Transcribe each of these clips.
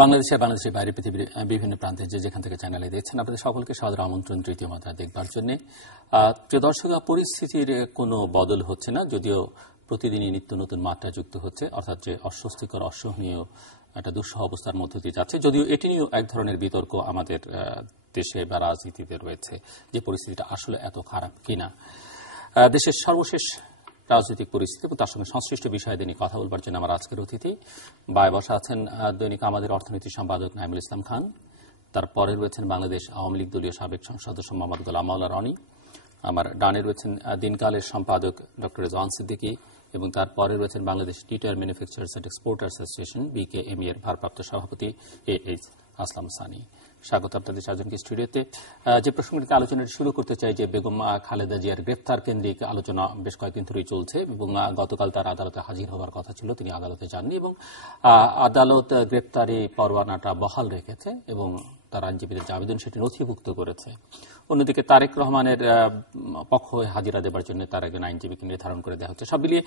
বাংলাদেশের বাইরে পৃথিবীর বিভিন্ন প্রান্তে যেখান থেকে চ্যানেলে দেখছেন আপনাদের সকলকে সাদর আমন্ত্রণ তৃতীয় মাত্রা দেখবার জন্য। প্রিয় দর্শক, পরিস্থিতির কোনো বদল হচ্ছে না, যদিও প্রতিদিনই নিত্য নতুন মাত্রা যুক্ত হচ্ছে, অর্থাৎ যে অস্বস্তিকর অসহনীয় একটা দুঃসহ অবস্থার মধ্য দিয়ে যাচ্ছে। যদিও এটি নিয়েও এক ধরনের বিতর্ক আমাদের দেশে বা রাজনীতিতে রয়েছে যে পরিস্থিতিটা আসলে এত খারাপ কিনা। দেশের সর্বশেষ রাজনৈতিক পরিস্থিতি এবং তার সঙ্গে সংশ্লিষ্ট বিষয়দের নিয়ে কথা বলবার জন্য আমার আজকের অতিথি বায়ে বসা আছেন দৈনিক আমাদের অর্থনীতি সম্পাদক নাইমুল ইসলাম খান, তারপরে রয়েছেন বাংলাদেশ আওয়ামী লীগ দলীয় সাবেক সংসদ সদস্য মোহাম্মদ গোলাম মাওলা রনি, আমার ডানে রয়েছেন দিনকালের সম্পাদক ডক্টর রেজওয়ান সিদ্দিকী, এবং তারপরে রয়েছেন Bangladesh knitwear manufacturers and exporters association BKME এর ভারপ্রাপ্ত সভাপতি AH আসলাম সানি। স্বাগত আপনাদের চারজনকে স্টুডিওতে। যে প্রসঙ্গটিতে আলোচনাটি শুরু করতে চাই যে বেগম খালেদা জিয়ার গ্রেপ্তার কেন্দ্রিক আলোচনা বেশ কয়েকদিন ধরেই চলছে এবং গতকাল তার আদালতে হাজির হওয়ার কথা ছিল, তিনি আদালতে যাননি এবং আদালত গ্রেপ্তারি পরোয়ানাটা বহাল রেখেছে এবং তার আইনজীবীদের যে আবেদন সেটি নথিভুক্ত করেছে। অন্যদিকে তারেক রহমানের পক্ষ হয়ে হাজিরা দেবার জন্য তার একজন আইনজীবীকে নির্ধারণ করে দেওয়া হচ্ছে। সব মিলিয়ে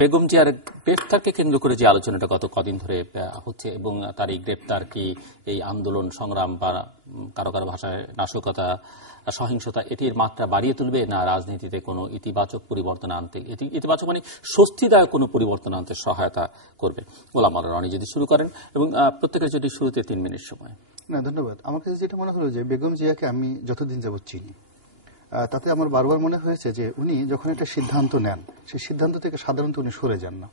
বেগম জিয়ার গ্রেপ্তারকে কেন্দ্র করে যে আলোচনাটা গত কদিন ধরে হচ্ছে এবং তার এই গ্রেপ্তার কি এই আন্দোলন সংগ্রাম বা কারো কারো ভাষায় নাশকতা সহিংসতা এটির মাত্রা বাড়িয়ে তুলবে, না রাজনীতিতে কোনো ইতিবাচক পরিবর্তন আনতে, ইতিবাচক মানে স্বস্তিদায়ক কোনো পরিবর্তন আনতে সহায়তা করবে? গোলাম মাওলা রনি যদি শুরু করেন এবং প্রত্যেকের যদি শুরুতে 3 মিনিট সময়। না, ধন্যবাদ। আমার কাছে যেটা মনে হলো যে বেগম জিয়াকে আমি যতদিন যাবৎ চিনি তাতে আমার বারবার মনে হয়েছে যে উনি যখন একটা সিদ্ধান্ত নেন সেই সিদ্ধান্ত থেকে সাধারণত উনি সরে যান না।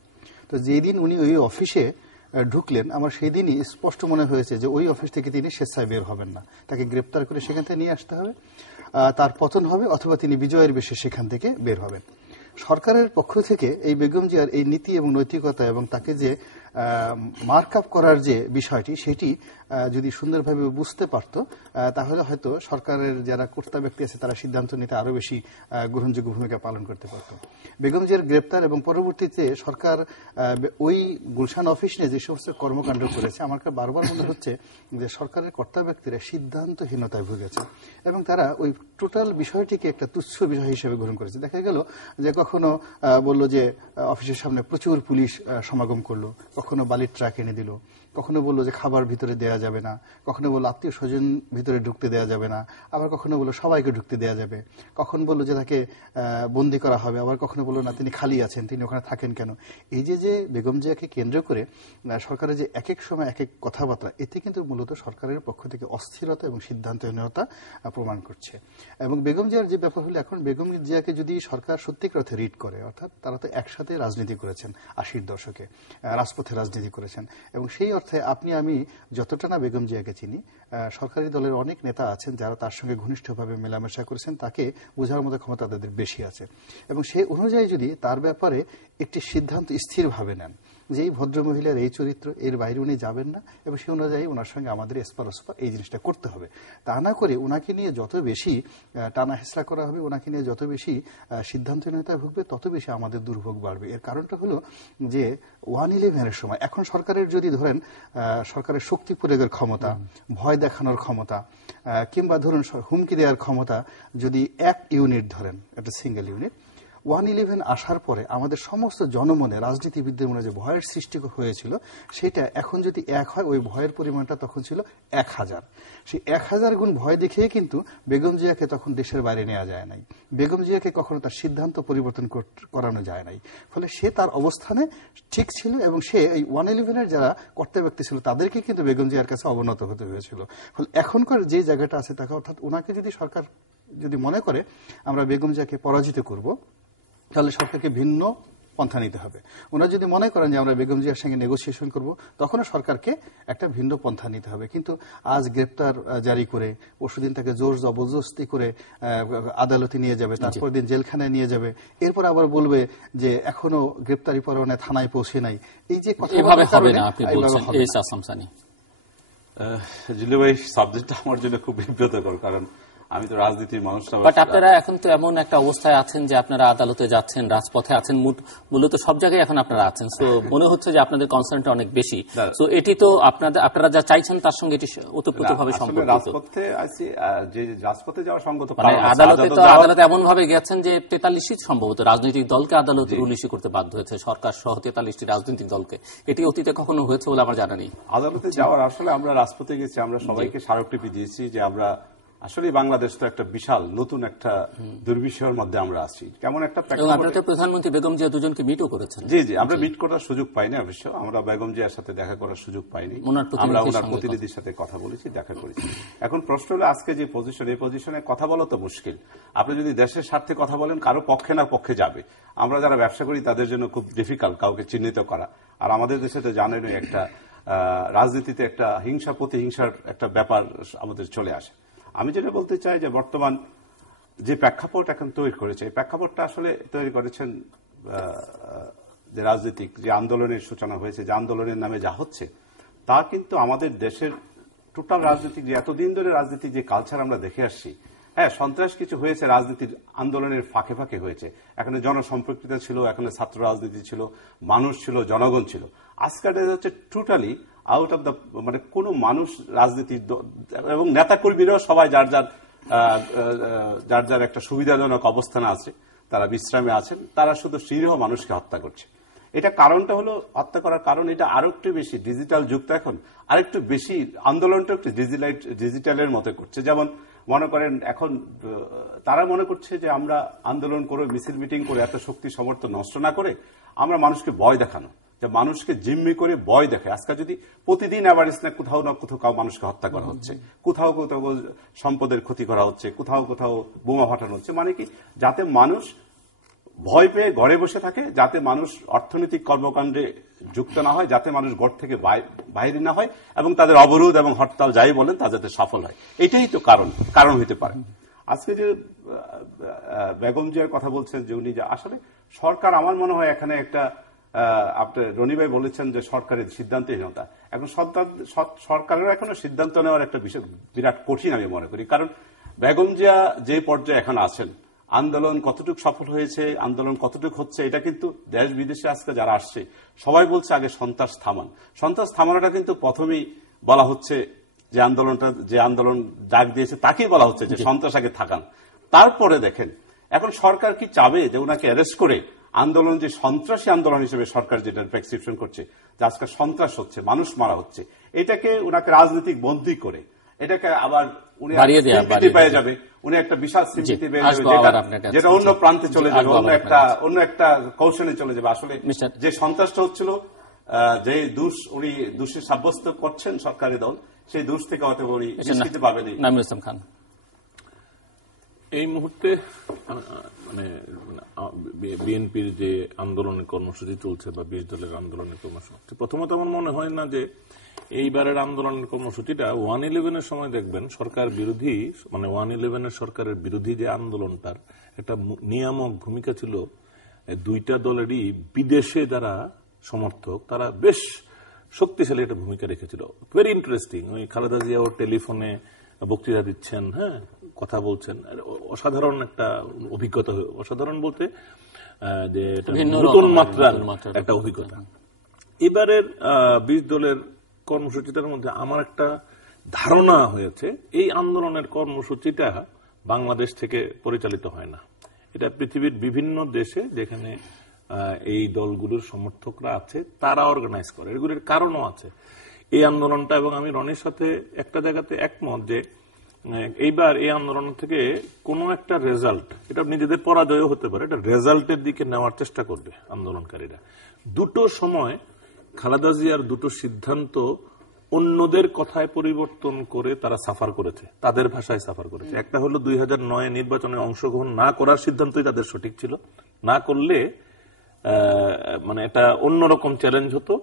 তো যেই দিন উনি ওই অফিসে ঢুকলেন আমার সেই দিনই স্পষ্ট মনে হয়েছে যে ওই অফিস থেকে তিনি স্বেচ্ছায় বের হবেন না, তাকে গ্রেপ্তার করে সেখান থেকে নিয়ে আসতে হবে, তার পতন হবে অথবা তিনি বিজয়ের বেশে সেখান থেকে বের হবেন। সরকারের পক্ষ থেকে এই বেগম জিয়ার এই নীতি এবং নৈতিকতা এবং তাকে যে মার্ক আপ করার যে বিষয়টি সেটি যদি সুন্দরভাবে বুঝতে পারত তাহলে হয়তো সরকারের যারা কর্তা ব্যক্তি আছে তারা সিদ্ধান্ত নিতে আরো বেশি গ্রহণযোগ্য ভূমিকা পালন করতে পারত। বেগম জিয়ার গ্রেপ্তার এবং পরবর্তীতে সরকার ওই গুলশান অফিস নিয়ে যে সমস্ত কর্মকাণ্ড করেছে আমার বারবার মনে হচ্ছে যে সরকারের কর্তা ব্যক্তিরা সিদ্ধান্তহীনতায় ভুগেছে এবং তারা ওই টোটাল বিষয়টিকে একটা তুচ্ছ বিষয় হিসেবে গ্রহণ করেছে। দেখা গেল যে কখনো বললো যে অফিসের সামনে প্রচুর পুলিশ সমাগম করলো, কখনো বালির ট্রাক এনে দিল, কখনো বললো যে খাবার ভিতরে দেয়া যাবে না, কখনো বললো আত্মীয় স্বজন ভিতরে ঢুকতে দেওয়া যাবে না, আবার কখনো বললো সবাইকে ঢুকতে দেওয়া যাবে, কখন বললো যে তাকে বন্দি করা হবে, আবার কখনো বললো না তিনি খালি আছেন, তিনি ওখানে থাকেন কেন। এই যে বেগম জিয়াকে কেন্দ্র করে সরকারের যে এক এক সময় এক এক কথাবার্তা, এতে কিন্তু মূলত সরকারের পক্ষ থেকে অস্থিরতা এবং সিদ্ধান্তহীনতা প্রমাণ করছে। এবং বেগম জিয়ার যে ব্যাপার হলো, এখন বেগম জিয়াকে যদি সরকার সত্যিকার অর্থে রিড করে, অর্থাৎ তারা তো একসাথে রাজনীতি করেছেন 80-র দশকে, রাজপথে রাজনীতি করেছেন এবং সেই অর্থে আপনি আমি যতটা না বেগম জিয়াকে চিনি, সরকারি দলের অনেক নেতা আছেন যারা তার সঙ্গে ঘনিষ্ঠভাবে মেলামেশা করেছেন, তাকে বোঝার মতো ক্ষমতা তাদের বেশি আছে এবং সেই অনুযায়ী যদি তার ব্যাপারে একটি সিদ্ধান্ত স্থিরভাবে নেন যে এই ভদ্রমহিলার এই চরিত্র, এর বাইরে উনি যাবেন না এবং সেই অনুযায়ী ওনার সঙ্গে আমাদের এসপার ওসপার এই জিনিসটা করতে হবে, তা না করে ওনাকে নিয়ে যত বেশি টানা হেঁচড়া করা হবে, ওনাকে নিয়ে যত বেশি সিদ্ধান্তহীনতায় ভুগবে তত বেশি আমাদের দুর্ভোগ বাড়বে। এর কারণটা হলো যে 1/11-এর সময় এখন সরকারের যদি ধরেন সরকারের শক্তি প্রয়োগের ক্ষমতা, ভয় দেখানোর ক্ষমতা কিংবা ধরুন হুমকি দেওয়ার ক্ষমতা যদি এক ইউনিট ধরেন, একটা সিঙ্গেল ইউনিট, 1/11 আসার পরে আমাদের সমস্ত জনমনে রাজনীতিবিদদের মনে যে ভয়ের সৃষ্টি হয়েছিল সেটা এখন যদি এক হয়, ওই ভয়ের পরিমাণটা তখন ছিল 1000। সেই 1000 গুণ ভয় দেখিয়ে কিন্তু বেগম জিয়াকে তখন দেশের বাইরে নেওয়া যায় নাই, বেগম জিয়াকে কখনো তার সিদ্ধান্ত পরিবর্তন করানো যায় নাই। ফলে সে তার অবস্থানে ঠিক ছিল এবং সে এই 1/11-এর যারা কর্তা ব্যক্তি ছিল তাদেরকে কিন্তু বেগম জিয়ার কাছে অবনত হতে হয়েছিল। ফলে এখনকার যে জায়গাটা আছে তাকে, অর্থাৎ ওনাকে যদি সরকার যদি মনে করে আমরা বেগম জিয়াকে পরাজিত করব, তাহলে সরকারকে ভিন্ন পন্থা নিতে হবে। ওনারা যদি মনে করেন যে আমরা বেগম জিয়ার সঙ্গে নেগোসিয়েশন করব, তখনও সরকারকে একটা ভিন্ন পন্থা নিতে হবে। কিন্তু আজ গ্রেপ্তার জারি করে পরশুদিন তাকে জোর জবরদস্তি করে আদালতে নিয়ে যাবে, তারপর দিন জেলখানায় নিয়ে যাবে, এরপর আবার বলবে যে এখনো গ্রেপ্তারি পরোয়ানা থানায় পৌঁছে নাই, এই যে কথা জিল্লু ভাই, সাবজেক্টটা আমার জন্য খুব বিব্রতকর, কারণ আমি তো রাজনীতির মানুষ না। বাট আপনারা এখন তো এমন একটা অবস্থায় আছেন যে আপনারা আদালতে যাচ্ছেন, রাজপথে আছেন, মূলত সব জায়গায় এখন আপনারা আছেন। সো মনে হচ্ছে যে আপনাদের কনসার্নটা অনেক বেশি। সো এটি তো আপনারা যা চাইছেন তার সঙ্গে এটি ওতপ্রোতভাবে সম্পর্কিত। রাজপথে আছি, যে রাজপথে যাওয়া সঙ্গত, মানে আদালতে এমন ভাবে গেছেন যে 43টি সম্ভবত রাজনৈতিক দলকে আদালত রুল ইস্যু করতে বাধ্য হয়েছে, সরকার সহ 43টি রাজনৈতিক দলকে। এটি অতীতে কখনো হয়েছে বলে আমার জানা নেই। আদালতে যাওয়ার আসলে আমরা রাজপথে গেছি, আমরা সবাইকে স্মারকলিপি দিয়েছি যে আমরা আসলে বাংলাদেশ তো একটা বিশাল নতুন একটা দুর্বিষয়ের মধ্যে আমরা আছি। কেমন একটা প্রেক্ষাপটে প্রধানমন্ত্রী বেগম জিয়া দুজনকে মিটও করেছেন। জি জি, আমরা মিট করার সুযোগ পাইনি, অবশ্য আমরা বেগম জিয়ার সাথে দেখা করার সুযোগ পাইনি। আমরা ওনার প্রতিনিধির সাথে কথা বলেছি, দেখা করেছি। এখন প্রশ্ন হলো আজকে যে পজিশন, এই পজিশনে কথা বলা তো মুশকিল। আপনি যদি দেশের স্বার্থে কথা বলেন, কারো পক্ষে না পক্ষে যাবে। আমরা যারা ব্যবসা করি তাদের জন্য খুব ডিফিকাল্ট কাউকে চিহ্নিত করা। আর আমাদের দেশে তো জানেনই একটা রাজনীতিতে একটা হিংসা প্রতিহিংসার একটা ব্যাপার আমাদের চলে আসে। আমি যেটা বলতে চাই যে বর্তমান যে প্রেক্ষাপট এখন তৈরি করেছে, এই প্রেক্ষাপটটা আসলে তৈরি করেছেন যে রাজনৈতিক যে আন্দোলনের সূচনা হয়েছে, যে আন্দোলনের নামে যা হচ্ছে, তা কিন্তু আমাদের দেশের টোটাল রাজনৈতিক যে এতদিন ধরে রাজনীতির যে কালচার আমরা দেখে আসছি, হ্যাঁ সন্ত্রাস কিছু হয়েছে রাজনীতির আন্দোলনের ফাঁকে ফাঁকে হয়েছে। এখানে জনসম্পৃক্ততা ছিল, এখানে ছাত্র রাজনীতি ছিল, মানুষ ছিল, জনগণ ছিল। আজকাল হচ্ছে টোটালি আউট অফ দ্য, মানে কোন মানুষ রাজনীতির এবং নেতা কর্মীরাও সবাই যার যার একটা সুবিধাজনক অবস্থানে আছে, তারা বিশ্রামে আছেন, তারা শুধু নিরীহ মানুষকে হত্যা করছে। এটা কারণটা হলো, হত্যা করার কারণ এটা আরো একটু বেশি ডিজিটাল যুক্ত, এখন আরেকটু বেশি আন্দোলনটা একটু ডিজিটালের মতো করছে। যেমন মনে করেন এখন তারা মনে করছে যে আমরা আন্দোলন করে মিছিল মিটিং করে এত শক্তি সমর্থন নষ্ট না করে আমরা মানুষকে ভয় দেখানো, যে মানুষকে জিম্মি করে ভয় দেখায়। আজকে যদি প্রতিদিন অ্যাভারেজ না কোথাও না কোথাও মানুষকে হত্যা করা হচ্ছে, কোথাও কোথাও সম্পদের ক্ষতি করা হচ্ছে, কোথাও কোথাও বোমা ফাটানো হচ্ছে, মানে কি যাতে মানুষ ভয় পেয়ে ঘরে বসে থাকে, যাতে মানুষ অর্থনৈতিক কর্মকাণ্ডে যুক্ত না হয়, যাতে মানুষ ঘর থেকে বাইরে না হয়, এবং তাদের অবরোধ এবং হরতাল যাই বলেন তা যাতে সফল হয়। এটাই তো কারণ হইতে পারে। আজকে যে বেগম জিয়ার কথা বলছেন যে উনি যা, আসলে সরকার আমার মনে হয় এখানে একটা, আপনার রনি ভাই বলেছেন যে সরকারের সিদ্ধান্তহীনতা। এখন সরকারের এখনো সিদ্ধান্ত নেওয়ার একটা বিষয় বিরাট কঠিন আমি মনে করি। কারণ বেগম জিয়া যে পর্যায়ে এখন আছেন, আন্দোলন কতটুকু সফল হয়েছে, আন্দোলন কতটুকু হচ্ছে, এটা কিন্তু দেশ বিদেশে আজকে যারা আসছে সবাই বলছে আগে সন্ত্রাস থামান। সন্ত্রাস থামানোটা কিন্তু প্রথমেই বলা হচ্ছে যে আন্দোলন ডাক দিয়েছে তাকেই বলা হচ্ছে যে সন্ত্রাস আগে থাকান। তারপরে দেখেন এখন সরকার কি চাবে যে ওনাকে অ্যারেস্ট করে আন্দোলন যে সন্ত্রাসী আন্দোলন হিসেবে সরকার যেটা প্রেসক্রিপশন করছে, যে আজকে সন্ত্রাস হচ্ছে, মানুষ মারা হচ্ছে, এটাকে ওনাকে রাজনৈতিক বন্দী করে এটাকে আবার উনি সিম্পিতি পেয়ে যাবে, উনি একটা বিশাল সিম্পিতি পেয়ে যাবে, যেটা অন্য প্রান্তে চলে যাবে, অন্য একটা কৌশলে চলে যাবে। আসলে যে সন্ত্রাসটা হচ্ছিল, যে উনি দোষী সাব্যস্ত করছেন সরকারি দল, সেই দোষ থেকে হয়তো উনি নিষ্কৃতি পাবেন। নামির ইসলাম খান, এই মুহূর্তে মানে বিএনপির যে আন্দোলনের কর্মসূচি চলছে বা 20 দলের আন্দোলনের কর্মসূচি, প্রথমত আমার মনে হয় না যে এইবারের আন্দোলনের কর্মসূচিটা 111-এর সময় দেখবেন সরকার বিরোধী, মানে 111-এর সরকারের বিরোধী যে আন্দোলনটার একটা নিয়ামক ভূমিকা ছিল দুইটা দলেরই। বিদেশে যারা সমর্থক তারা বেশ শক্তিশালী একটা ভূমিকা রেখেছিল। Very interesting. ওই খালেদা জিয়াও টেলিফোনে বক্তৃতা দিচ্ছেন, হ্যাঁ কথা বলছেন, অসাধারণ একটা অভিজ্ঞতা। অসাধারণ বলতে যে নতুন মাত্রার একটা অভিজ্ঞতা। এবারের 20 দলের কর্মসূচিটার মধ্যে আমার একটা ধারণা হয়েছে এই আন্দোলনের কর্মসূচিটা বাংলাদেশ থেকে পরিচালিত হয় না। এটা পৃথিবীর বিভিন্ন দেশে যেখানে এই দলগুলোর সমর্থকরা আছে তারা অর্গানাইজ করে। এগুলির কারণও আছে এই আন্দোলনটা। এবং আমি রনির সাথে একটা জায়গাতে একমত যে এইবার এই আন্দোলন থেকে কোনো একটা রেজাল্ট, এটা নিজেদের পরাজয়ও হতে পারে, এটা রেজাল্টের দিকে নেওয়ার চেষ্টা করবে আন্দোলনকারীরা। দুটো সময় খালেদা জিয়ার দুটো সিদ্ধান্ত অন্যদের কথায় পরিবর্তন করে তারা সাফার করেছে, তাদের ভাষায় সাফার করেছে। একটা হলো 2009 নির্বাচনে অংশগ্রহণ না করার সিদ্ধান্তই তাদের সঠিক ছিল, না করলে মানে এটা অন্যরকম চ্যালেঞ্জ হতো।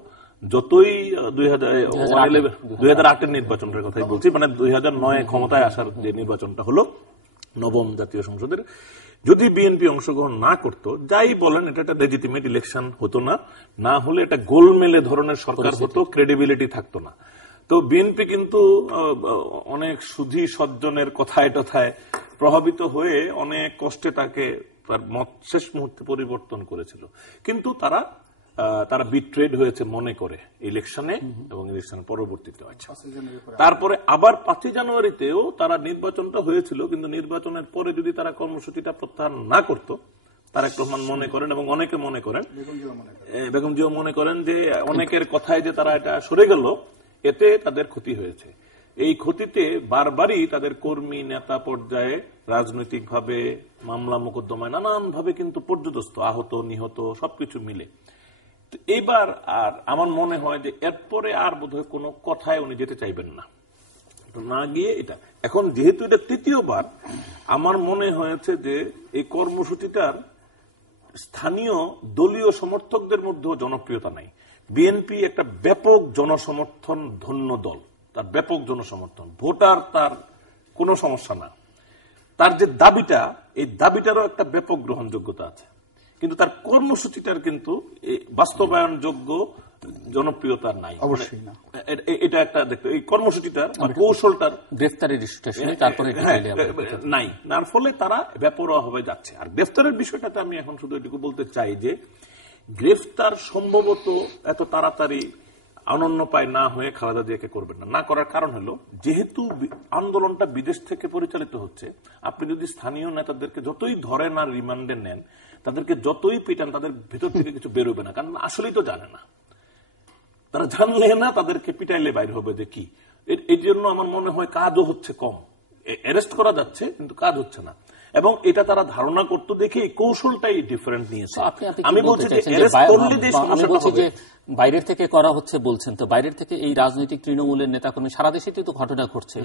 যতই 2008-এর নির্বাচনের কথাই বলছি, মানে 2009 ক্ষমতায় আসার যে নির্বাচনটা হলো নবম জাতীয় সংসদের, যদি বিএনপি অংশগ্রহণ না করত, যাই বলেন এটা একটা লেজিটিমেট ইলেকশন হতো না, না হলে এটা গোলমেলে ধরনের সরকার হতো, ক্রেডিবিলিটি থাকতো না। তো বিএনপি কিন্তু অনেক সুধী সজ্জনের কথায় টথায় প্রভাবিত হয়ে অনেক কষ্টে তাকে তার মত শেষ মুহূর্তে পরিবর্তন করেছিল, কিন্তু তারা বিট্রেড হয়েছে মনে করে ইলেকশনে এবং ইলেকশনের পরবর্তীতে। তারপরে আবার 5 জানুয়ারিতেও তারা নির্বাচনটা হয়েছিল, কিন্তু নির্বাচনের পরে যদি তারা কর্মসূচিটা প্রত্যাহার না করত, তারেক রহমান মনে করেন এবং অনেকে মনে করেন, বেগম জিয়া মনে করেন যে অনেকের কথায় যে তারা এটা সরে গেল, এতে তাদের ক্ষতি হয়েছে। এই ক্ষতিতে বারবারই তাদের কর্মী নেতা পর্যায়ে রাজনৈতিকভাবে মামলা মোকদ্দমায় নানানভাবে কিন্তু পর্যদস্ত, আহত নিহত সবকিছু মিলে। এইবার আর আমার মনে হয় যে এরপরে আর বোধহয় কোনো কথায় উনি যেতে চাইবেন না, না গিয়ে এটা এখন যেহেতু এটা তৃতীয়বার, আমার মনে হয়েছে যে এই কর্মসূচিটার স্থানীয় দলীয় সমর্থকদের মধ্যেও জনপ্রিয়তা নাই। বিএনপি একটা ব্যাপক জনসমর্থন ধন্য দল, তার ব্যাপক জনসমর্থন, ভোটার তার কোনো সমস্যা না, তার যে দাবিটা, এই দাবিটারও একটা ব্যাপক গ্রহণযোগ্যতা আছে, কিন্তু তার কর্মসূচিটার কিন্তু বাস্তবায়নযোগ্য জনপ্রিয়তা নাই। অবশ্যই না, এটা একটা দেখতে এই কর্মসূচিটার কৌশলটার গ্রেফতারের তারপরে নাই, নার ফলে তারা বেপরোয়া হয়ে যাচ্ছে। আর গ্রেফতারের বিষয়টাতে আমি এখন শুধু এটুকু বলতে চাই যে গ্রেফতার সম্ভবত এত তাড়াতাড়ি অনন্য পায় না হয়ে খালেদা জিয়াকে করবেন না। না করার কারণ হলো, যেহেতু আন্দোলনটা বিদেশ থেকে পরিচালিত হচ্ছে, আপনি যদি স্থানীয় নেতাদেরকে যতই ধরেন আর রিমান্ডে নেন, তাদেরকে যতই পিটান, তাদের ভেতর থেকে কিছু বেরোবে না, কারণ আসলেই তো জানে না, তারা জানলে না তাদেরকে পিটাইলে বাইর হবে যে কি। এই জন্য আমার মনে হয় কাজও হচ্ছে কম, অ্যারেস্ট করা যাচ্ছে কিন্তু কাজ হচ্ছে না, এবং এটা তারা ধারণা করতে দেখে এই কৌশলটাই ডিফারেন্ট নিয়েছে। আমি বলছি যে বাইরের থেকে করা হচ্ছে বলছেন, তো বাইরের থেকে এই রাজনৈতিক তৃণমূলের নেতাকর্মী সারা দেশে তো ঘটনা ঘটছে,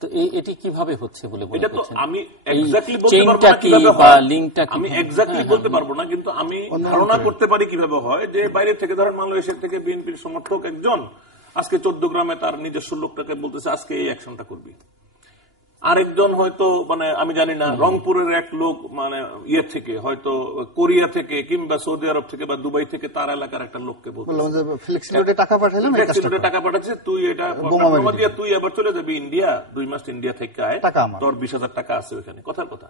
তো এটি কিভাবে হচ্ছে বলে মনে করছেন? আমি এক্স্যাক্টলি বলতে পারবো না কিভাবে হয়, আমি এক্স্যাক্টলি বলতে পারবো না, কিন্তু আমি ধারণা করতে পারি কিভাবে হয়। যে বাইরে থেকে ধরেন বাংলাদেশের থেকে বিএনপির সমর্থক একজন আজকে 14 গ্রামে তার নিজস্ব লোকটাকে বলতেছে আজকে এই অ্যাকশনটা করবি, আরেকজন হয়তো মানে আমি জানি না রংপুরের এক লোক মানে ইয়ে থেকে হয়তো কোরিয়া থেকে কিংবা সৌদি আরব থেকে বা দুবাই থেকে তার এলাকার একটা লোককে টাকা পাঠাচ্ছে, তুই এটা তুই আবার চলে যাবি ইন্ডিয়া, 2 মাস ইন্ডিয়া থেকে আয়, তোর 20,000 টাকা আছে ওইখানে। কথার কথা,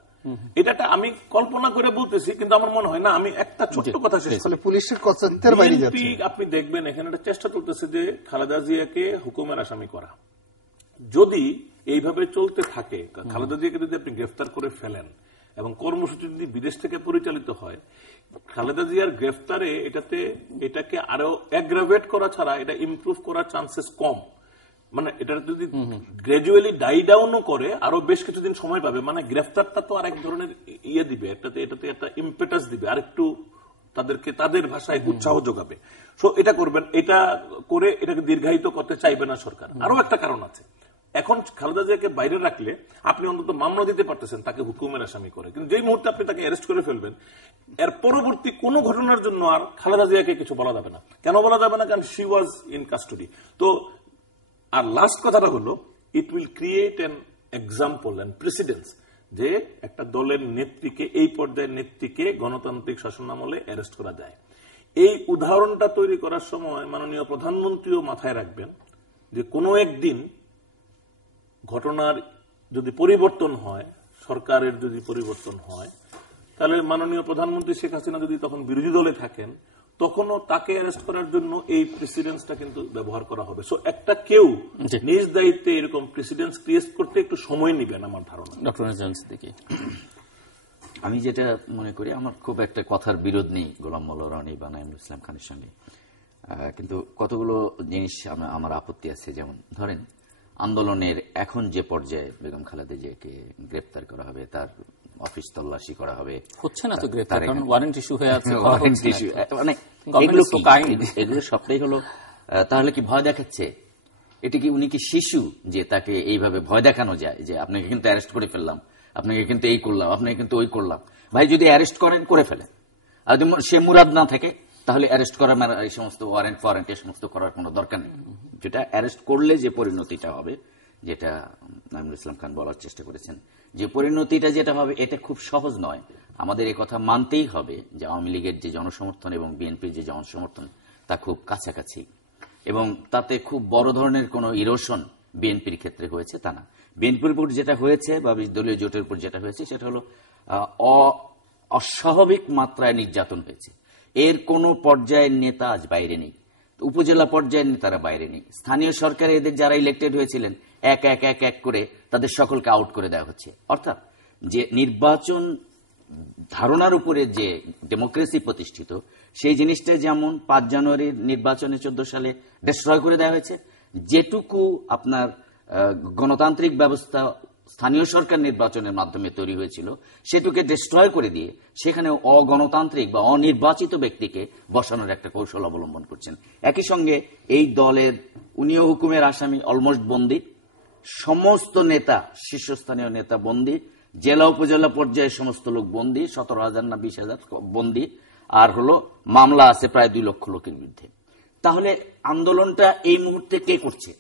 এটা আমি কল্পনা করে বলতেছি, কিন্তু আমার মনে হয় না। আমি একটা ছোট্ট কথা শেষ করি, পুলিশের আপনি দেখবেন এখানে একটা চেষ্টা চলতেছে যে খালেদা জিয়াকে হুকুমের আসামি করা। যদি এইভাবে চলতে থাকে, খালেদা জিয়াকে যদি আপনি গ্রেফতার করে ফেলেন এবং কর্মসূচি যদি বিদেশ থেকে পরিচালিত হয়, খালেদা জিয়ার গ্রেফতারে এটাকে আরো অ্যাগ্রাভেট করা ছাড়া এটা ইমপ্রুভ করার চান্সেস কম। মানে এটা যদি গ্রাজুয়ালি ডাই ডাউনও করে আরো বেশ কিছুদিন সময় পাবে, মানে গ্রেফতারটা তো আরেক ধরনের ইয়ে দিবে, এটাতে একটা ইম্পেটাস দিবে, আরেকটু তাদেরকে তাদের ভাষায় উৎসাহ যোগাবে। সো এটা করবেন, এটা করে এটাকে দীর্ঘায়িত করতে চাইবে না সরকার। আরো একটা কারণ আছে, এখন খালেদা জিয়াকে বাইরে রাখলে আপনি অন্তত মামলা দিতে পারতেছেন তাকে হুকুমের আসামি করে, কিন্তু যেই মুহূর্তে আপনি তাকে অ্যারেস্ট করে ফেলবেন, এর পরবর্তী কোন ঘটনার জন্য আর খালেদা জিয়াকে কিছু বলা যাবে না। কেন বলা যাবে না? কারণ শি ওয়াজ ইন কাস্টডি। তো আর লাস্ট কথাটা হলো, it will create an example and precedence, যে একটা দলের নেত্রীকে, এই পর্যায়ের নেত্রীকে গণতান্ত্রিক শাসনামলে অ্যারেস্ট করা যায়। এই উদাহরণটা তৈরি করার সময় মাননীয় প্রধানমন্ত্রীও মাথায় রাখবেন যে কোনো একদিন ঘটনার যদি পরিবর্তন হয়, সরকারের যদি পরিবর্তন হয়, তাহলে মাননীয় প্রধানমন্ত্রী শেখ হাসিনা যদি তখন বিরোধী দলে থাকেন, তখনও তাকে অ্যারেস্ট করার জন্য এই প্রেসিডেন্সটা কিন্তু ব্যবহার করা হবে। সো একটা কেউ নিজ দায়িত্বে এরকম প্রেসিডেন্স ক্রিয়েট করতে একটু সময় নেবেন আমার ধারণা। ডক্টর নিজাম সিদ্দিকী, আমি যেটা মনে করি, আমার খুব একটা কথার বিরোধ নেই গোলাম মোল্লা রনি বা নাঈমুল ইসলাম খানের সঙ্গে, কিন্তু কতগুলো জিনিস আমার আপত্তি আছে। যেমন ধরেন, আন্দোলনের এখন যে পর্যায়ে বেগম খালেদা জিয়াকে গ্রেপ্তার করা হবে, তার অফিস তল্লাশি করা হবে, হচ্ছে না তো গ্রেপ্তার, কারণ ওয়ারেন্ট ইস্যু হয়ে আছে, এগুলো সবটাই হলো। তাহলে কি ভয় দেখাচ্ছে? এটা কি উনি কি শিশু যে তাকে এইভাবে ভয় দেখানো যায় যে আপনাকে কিন্তু অ্যারেস্ট করে ফেললাম, আপনাকে কিন্তু এই করলাম, আপনাকে কিন্তু ওই করলাম? ভাই, যদি অ্যারেস্ট করেন করে ফেলেন, আর যদি সে মুরাদ না থাকে তাহলে অ্যারেস্ট করা এই সমস্ত ওয়ারেন্ট এ সমস্ত করার কোনো দরকার নেই। যেটা অ্যারেস্ট করলে যে পরিণতিটা হবে, যেটা নাঈমুল ইসলাম খান বলার চেষ্টা করেছেন, যে পরিণতিটা যেটা হবে, এটা খুব সহজ নয়। আমাদের এই কথা মানতেই হবে যে আওয়ামী লীগের যে জনসমর্থন এবং বিএনপির যে জনসমর্থন তা খুব কাছাকাছি। এবং তাতে খুব বড় ধরনের কোনো ইরোশন বিএনপির ক্ষেত্রে হয়েছে তা না। বিএনপির উপর যেটা হয়েছে বা দলীয় জোটের উপর যেটা হয়েছে সেটা হলো অস্বাভাবিক মাত্রায় নির্যাতন হয়েছে। এর কোনো পর্যায়ের নেতা আজ বাইরে নেই, উপজেলা পর্যায়ের নেতারা বাইরে নেই, স্থানীয় সরকারে এদের যারা ইলেক্টেড হয়েছিলেন এক এক এক এক করে তাদের সকলকে আউট করে দেওয়া হচ্ছে। অর্থাৎ যে নির্বাচন ধারণার উপরে যে ডেমোক্রেসি প্রতিষ্ঠিত সেই জিনিসটা যেমন 5 জানুয়ারির নির্বাচনে 14 সালে ডিস্ট্রয় করে দেওয়া হয়েছে, যেটুকু আপনার গণতান্ত্রিক ব্যবস্থা স্থানীয় সরকার নির্বাচনের মাধ্যমে তৈরি হয়েছিল সেটুকে ডিস্ট্রয় করে দিয়ে সেখানে অগণতান্ত্রিক বা অনির্বাচিত ব্যক্তিকে বসানোর একটা কৌশল অবলম্বন করছেন। একই সঙ্গে এই দলের উনিও হুকুমের আসামি অলমোস্ট বন্দী, সমস্ত নেতা শীর্ষস্থানীয় নেতা বন্দী, জেলা উপজেলা পর্যায়ে সমস্ত লোক বন্দী, 17,000 না 20,000 বন্দী, আর হলো মামলা আছে প্রায় 2 লক্ষ লোকের বিরুদ্ধে। তাহলে আন্দোলনটা এই মুহূর্তে কে করছে?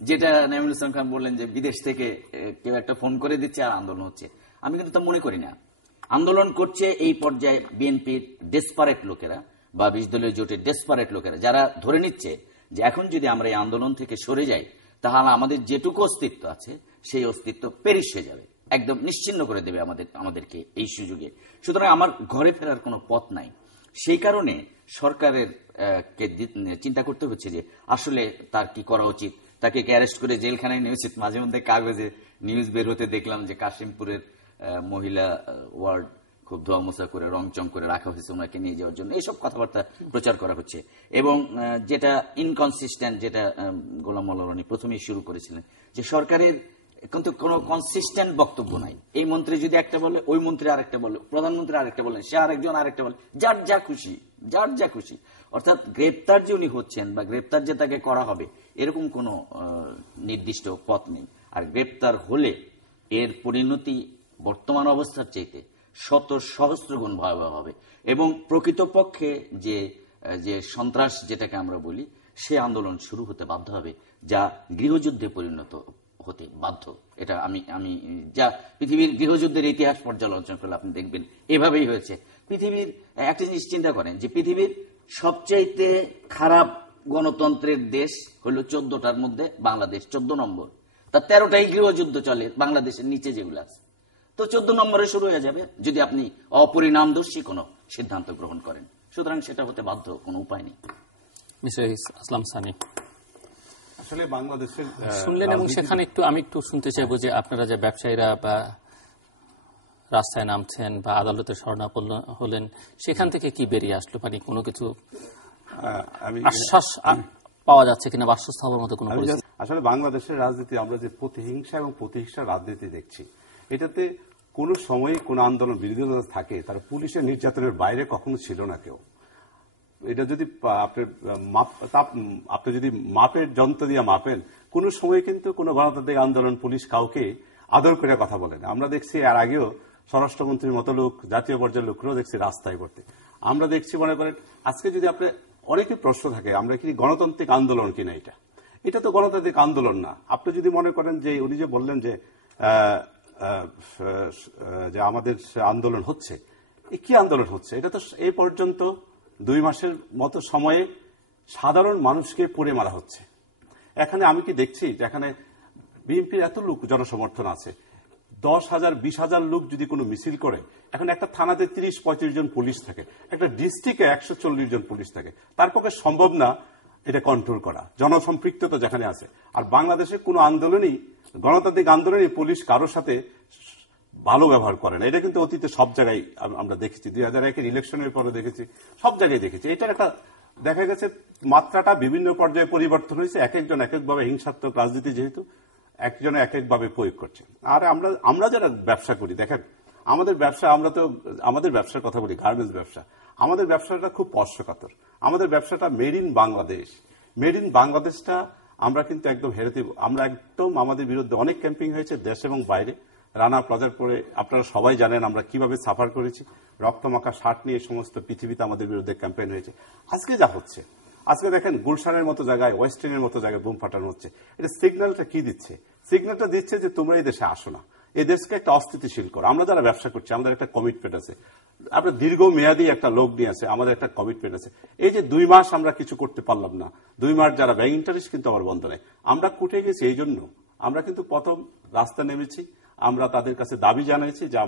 যেটা নাঈমুল ইসলাম খান বললেন যে বিদেশ থেকে কেউ একটা ফোন করে দিচ্ছে আর আন্দোলন হচ্ছে, আমি কিন্তু তা মনে করি না। আন্দোলন করছে এই পর্যায়ে বিএনপির ডেসপারেট লোকেরা বা 20 দলীয় জোটের ডেসপারেট লোকেরা, যারা ধরে নিচ্ছে যে এখন যদি আমরা এই আন্দোলন থেকে সরে যাই তাহলে আমাদের যেটুকু অস্তিত্ব আছে সেই অস্তিত্ব পেরিশ হয়ে যাবে, একদম নিশ্চিহ্ন করে দেবে আমাদেরকে এই সুযোগে। সুতরাং আমার ঘরে ফেরার কোনো পথ নাই। সেই কারণে সরকারের চিন্তা করতে হচ্ছে যে আসলে তার কি করা উচিত, তাকে অ্যারেস্ট করে জেলখানায় নেওয়া উচিত। মাঝে মধ্যে কাগজে নিউজ বের হতে দেখলাম যে কাশিমপুরের মহিলা ওয়ার্ড খুব ধোয়া মোছা করে রংচং করে রাখা হয়েছে ওনাকে নিয়ে যাওয়ার জন্য, এইসব কথাবার্তা প্রচার করা হচ্ছে। এবং যেটা ইনকনসিস্টেন্ট, যেটা গোলাম মোল্লা রনি প্রথমেই শুরু করেছিলেন, যে সরকারের কিন্তু কোনো কনসিস্টেন্ট বক্তব্য নাই। এই মন্ত্রী যদি একটা বলে ওই মন্ত্রী আরেকটা বলে, প্রধানমন্ত্রী আরেকটা বলেন, সে আরেকজন আরেকটা বলে, যার যা খুশি। অর্থাৎ গ্রেপ্তার যে উনি হচ্ছেন বা গ্রেপ্তার যে তাকে করা হবে এরকম কোনো নির্দিষ্ট পথ নেই। আর গ্রেপ্তার হলে এর পরিণতি বর্তমান অবস্থার চাইতে শত সহস্র গুণ ভয়াবহ হবে এবং প্রকৃতপক্ষে যে সন্ত্রাস যেটাকে আমরা বলি সে আন্দোলন শুরু হতে বাধ্য হবে, যা গৃহযুদ্ধে পরিণত হতে বাধ্য। এটা আমি যা পৃথিবীর গৃহযুদ্ধের ইতিহাস পর্যালোচনা করলে আপনি দেখবেন এভাবেই হয়েছে। পৃথিবীর একটা জিনিস চিন্তা করেন যে পৃথিবীর সবচাইতে খারাপ গণতন্ত্রের দেশ হলো 14টার মধ্যে বাংলাদেশ 14 নম্বর, তার 13টাই গৃহযুদ্ধ চলে বাংলাদেশের নিচে যেগুলো আছে। তো 14 নম্বরে শুরু হয়ে যাবে যদি আপনি অপরিণামদর্শী কোনো সিদ্ধান্ত গ্রহণ করেন। সুতরাং সেটা হতে বাধ্য, কোনো উপায় নেই। মিস্টার আসলাম সানি আসলে বাংলাদেশের শুনলেন, এবং সেখানে আমি একটু শুনতে চাইবো যে আপনারা যে ব্যবসায়ীরা বা রাস্তায় নামছেন বা আদালতের শরণাপন্ন হলেন সেখান থেকে কি বেরিয়ে আসলো, মানে কোনো কিছু আশ্বাস পাওয়া যাচ্ছে কিনা বা আশ্বস্ত হওয়ার মতো কোনো? আসলে বাংলাদেশের রাজনীতি আমরা যে প্রতিহিংসা এবং প্রতিহিংসার রাজনীতি দেখছি, এটাতে কোন সময় কোন আন্দোলন বিরোধী থাকে তার পুলিশের নির্যাতনের বাইরে কখনো ছিল না কেউ। এটা যদি আপনি যদি মাপের যন্ত্র দিয়ে মাপেন, কোন সময় কিন্তু কোন গণতান্ত্রিক আন্দোলন পুলিশ কাউকে আদর করে কথা বলে না। আমরা দেখছি এর আগেও স্বরাষ্ট্রমন্ত্রীর মতো লোক, জাতীয় পর্যায়ের লোকরাও দেখছি রাস্তায় করতে। আমরা দেখছি, মনে করেন আজকে যদি আপনি অনেকে প্রশ্ন থাকে আমরা কি গণতান্ত্রিক আন্দোলন কিনা, এটা তো গণতান্ত্রিক আন্দোলন না। আপনি যদি মনে করেন যে উনি যে বললেন যে আমাদের আন্দোলন হচ্ছে, কি আন্দোলন হচ্ছে? এটা তো এই পর্যন্ত 2 মাসের মতো সময়ে সাধারণ মানুষকে পুড়ে মারা হচ্ছে। এখানে আমি কি দেখছি যে এখানে বিএনপির এত লোক জনসমর্থন আছে, 10,000 20,000 লোক যদি কোনো মিছিল করে, এখন একটা থানাতে 30-35 জন পুলিশ থাকে, একটা ডিস্ট্রিক্টে 140 জন পুলিশ থাকে, তার পক্ষে সম্ভব না এটা কন্ট্রোল করা, জনসম্পৃক্ততা যেখানে আছে। আর বাংলাদেশের কোনো আন্দোলনই, গণতান্ত্রিক আন্দোলনই পুলিশ কারোর সাথে ভালো ব্যবহার করে না। এটা কিন্তু অতীতে সব জায়গায় আমরা দেখেছি, 2001-এর ইলেকশনের পরে দেখেছি, সব জায়গায় দেখেছি। এটার একটা দেখা গেছে মাত্রাটা বিভিন্ন পর্যায়ে পরিবর্তন হয়েছে, এক একজন এক একভাবে হিংসাত্মক রাজনীতি যেহেতু একজনে এক একভাবে প্রয়োগ করছে। আর আমরা যারা ব্যবসা করি, দেখেন আমাদের ব্যবসা, আমরা তো আমাদের ব্যবসার কথা বলি, গার্মেন্টস ব্যবসা, আমাদের ব্যবসাটা খুব স্পর্শকাতর। আমাদের ব্যবসাটা made in Bangladesh. Made in বাংলাদেশটা আমরা কিন্তু একদম হেরে দেব। আমরা একদম, আমাদের বিরুদ্ধে অনেক ক্যাম্পিং হয়েছে দেশ এবং বাইরে। রানা প্লাজার পরে আপনারা সবাই জানেন আমরা কিভাবে সাফার করেছি, রক্তমাখা শার্ট নিয়ে সমস্ত পৃথিবীতে আমাদের বিরুদ্ধে ক্যাম্পেইন হয়েছে। আজকে যা হচ্ছে, আজকে দেখেন গুলশানের মতো জায়গায়, ওয়েস্টার্নের মতো জায়গায় বোম ফাটানো হচ্ছে। এটা সিগন্যালটা কি দিচ্ছে? সিগন্যালটা দিচ্ছে যে তোমরা এই দেশে আসো না, এই দেশকে একটা অস্থিতিশীল করো। আমরা যারা ব্যবসা করছি আমাদের একটা কমিটমেন্ট আছে, আপনার দীর্ঘ মেয়াদী একটা লোক নিয়ে আছে, আমাদের একটা কমিটমেন্ট আছে। এই যে 2 মাস আমরা কিছু করতে পারলাম না, 2 মাস যারা ব্যাংক ইন্টারেস্ট কিন্তু আমার বন্ধ নেই, আমরা কুটে গেছি। এই জন্য আমরা কিন্তু প্রথম রাস্তা নেমেছি, আমরা তাদের কাছে দাবি জানাইছি যে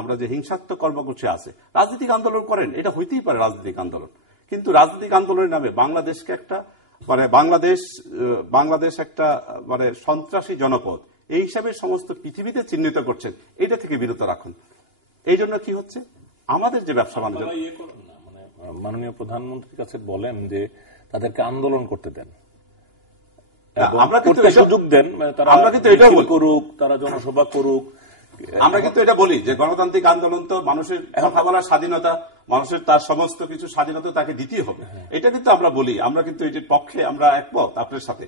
আমরা যে হিংসাত্মক কর্মসূচি আছে, রাজনৈতিক আন্দোলন করেন, এটা হইতেই পারে রাজনৈতিক আন্দোলন, কিন্তু রাজনৈতিক আন্দোলনের নামে বাংলাদেশকে একটা বাংলাদেশ একটা সন্ত্রাসী জনপদ এই হিসাবে সমস্ত পৃথিবীতে চিহ্নিত করছেন, এটা থেকে বিরত রাখুন। এই জন্য কি হচ্ছে, আমাদের যে ব্যবসা বাণিজ্য, মাননীয় প্রধানমন্ত্রীর কাছে বলেন যে তাদেরকে আন্দোলন করতে দেন, আমরা কিন্তু সুযোগ দেন, আমরা কিন্তু এটা করুক, তারা জনসভা করুক। আমরা কিন্তু এটা বলি যে গণতান্ত্রিক আন্দোলন তো মানুষের কথা বলার স্বাধীনতা, মানুষের তার সমস্ত কিছু স্বাধীনতা তাকে দিতেই হবে, এটা কিন্তু আমরা বলি। আমরা কিন্তু এটির পক্ষে আমরা একমত আপনার সাথে।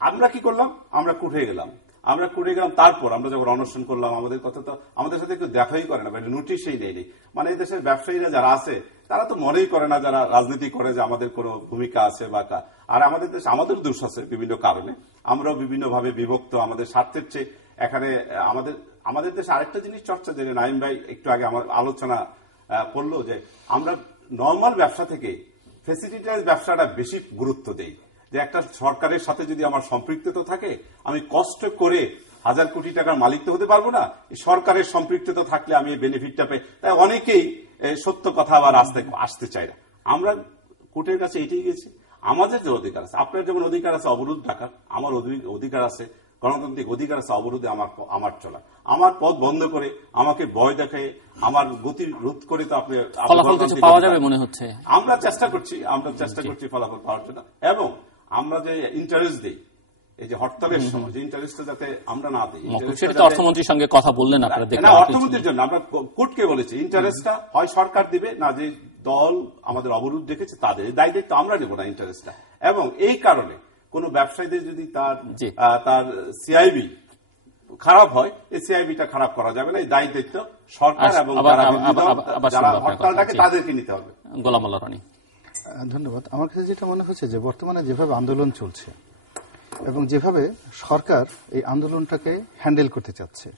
আমরা কি করলাম, আমরা কুটে গেলাম, তারপর আমরা যখন অনশন করলাম, আমাদের কথা তো আমাদের সাথে কেউ দেখাই করে না, নোটিশই নেই। মানে এই দেশের ব্যবসায়ীরা যারা আছে তারা তো মনেই করে না, যারা রাজনীতি করে, যে আমাদের কোনো ভূমিকা আছে বা আর আমাদের দেশ, আমাদের দোষ আছে বিভিন্ন কারণে, আমরাও বিভিন্ন ভাবে বিভক্ত, আমাদের স্বার্থের চেয়ে এখানে আমাদের দেশে আরেকটা জিনিস চর্চা, যে নাইম ভাই একটু আগে আমার আলোচনা করলো, যে আমরা নর্মাল ব্যবসা থেকে ফেসিলিটাইজ ব্যবসাটা বেশি গুরুত্ব দেই, যে একটা সরকারের সাথে যদি আমার সম্পৃক্ততা থাকে, আমি কষ্ট করে 1000 কোটি টাকার মালিক তো হতে পারবো না, সরকারের সম্পৃক্ততা থাকলে আমি এই বেনিফিটটা পাই। তাই অনেকেই সত্য কথা আবার আসতে চায় না। আমরা কোর্টের কাছে এটাই গেছি, আমাদের যে অধিকার আছে, আপনার যেমন অধিকার আছে অবরোধ ডাকার, আমার অধিকার আছে, গণতান্ত্রিক অধিকার আছে অবরোধে আমার চলা, আমার পথ বন্ধ করে আমাকে ভয় দেখায় আমার গতি রোধ করে তো আপনি পাওয়া যাবে মনে হচ্ছে। আমরা চেষ্টা করছি ফলাফল পাওয়ার জন্য, এবং আমরা যে ইন্টারেস্ট দিই, এই যে হরতালের সময় যে ইন্টারেস্টটা যাতে আমরা না দিই, অর্থমন্ত্রীর সঙ্গে কথা বললেন আপনারা, না অর্থমন্ত্রীর জন্য আমরা কোর্টকে বলেছি ইন্টারেস্টটা হয় সরকার দিবে, না যে দল আমাদের অবরোধ দেখেছে তাদের দায়িত্ব আমরা নেব না ইন্টারেস্টটা। এবং এই কারণে কোন ব্যবসায়ীদের যদি তার সিআইবি খারাপ হয়, এই সিআইবিটা খারাপ করা যাবে না, এই দায়িত্ব সরকার এবং যারা হরতালটাকে তাদেরকে নিতে হবে। গোলাম মোল্লা রনি, ধন্যবাদ। আমার কাছে যেটা মনে হচ্ছে যে বর্তমানে যেভাবে আন্দোলন চলছে এবং যেভাবে সরকার এই আন্দোলনটাকে হ্যান্ডেল করতে চাচ্ছে,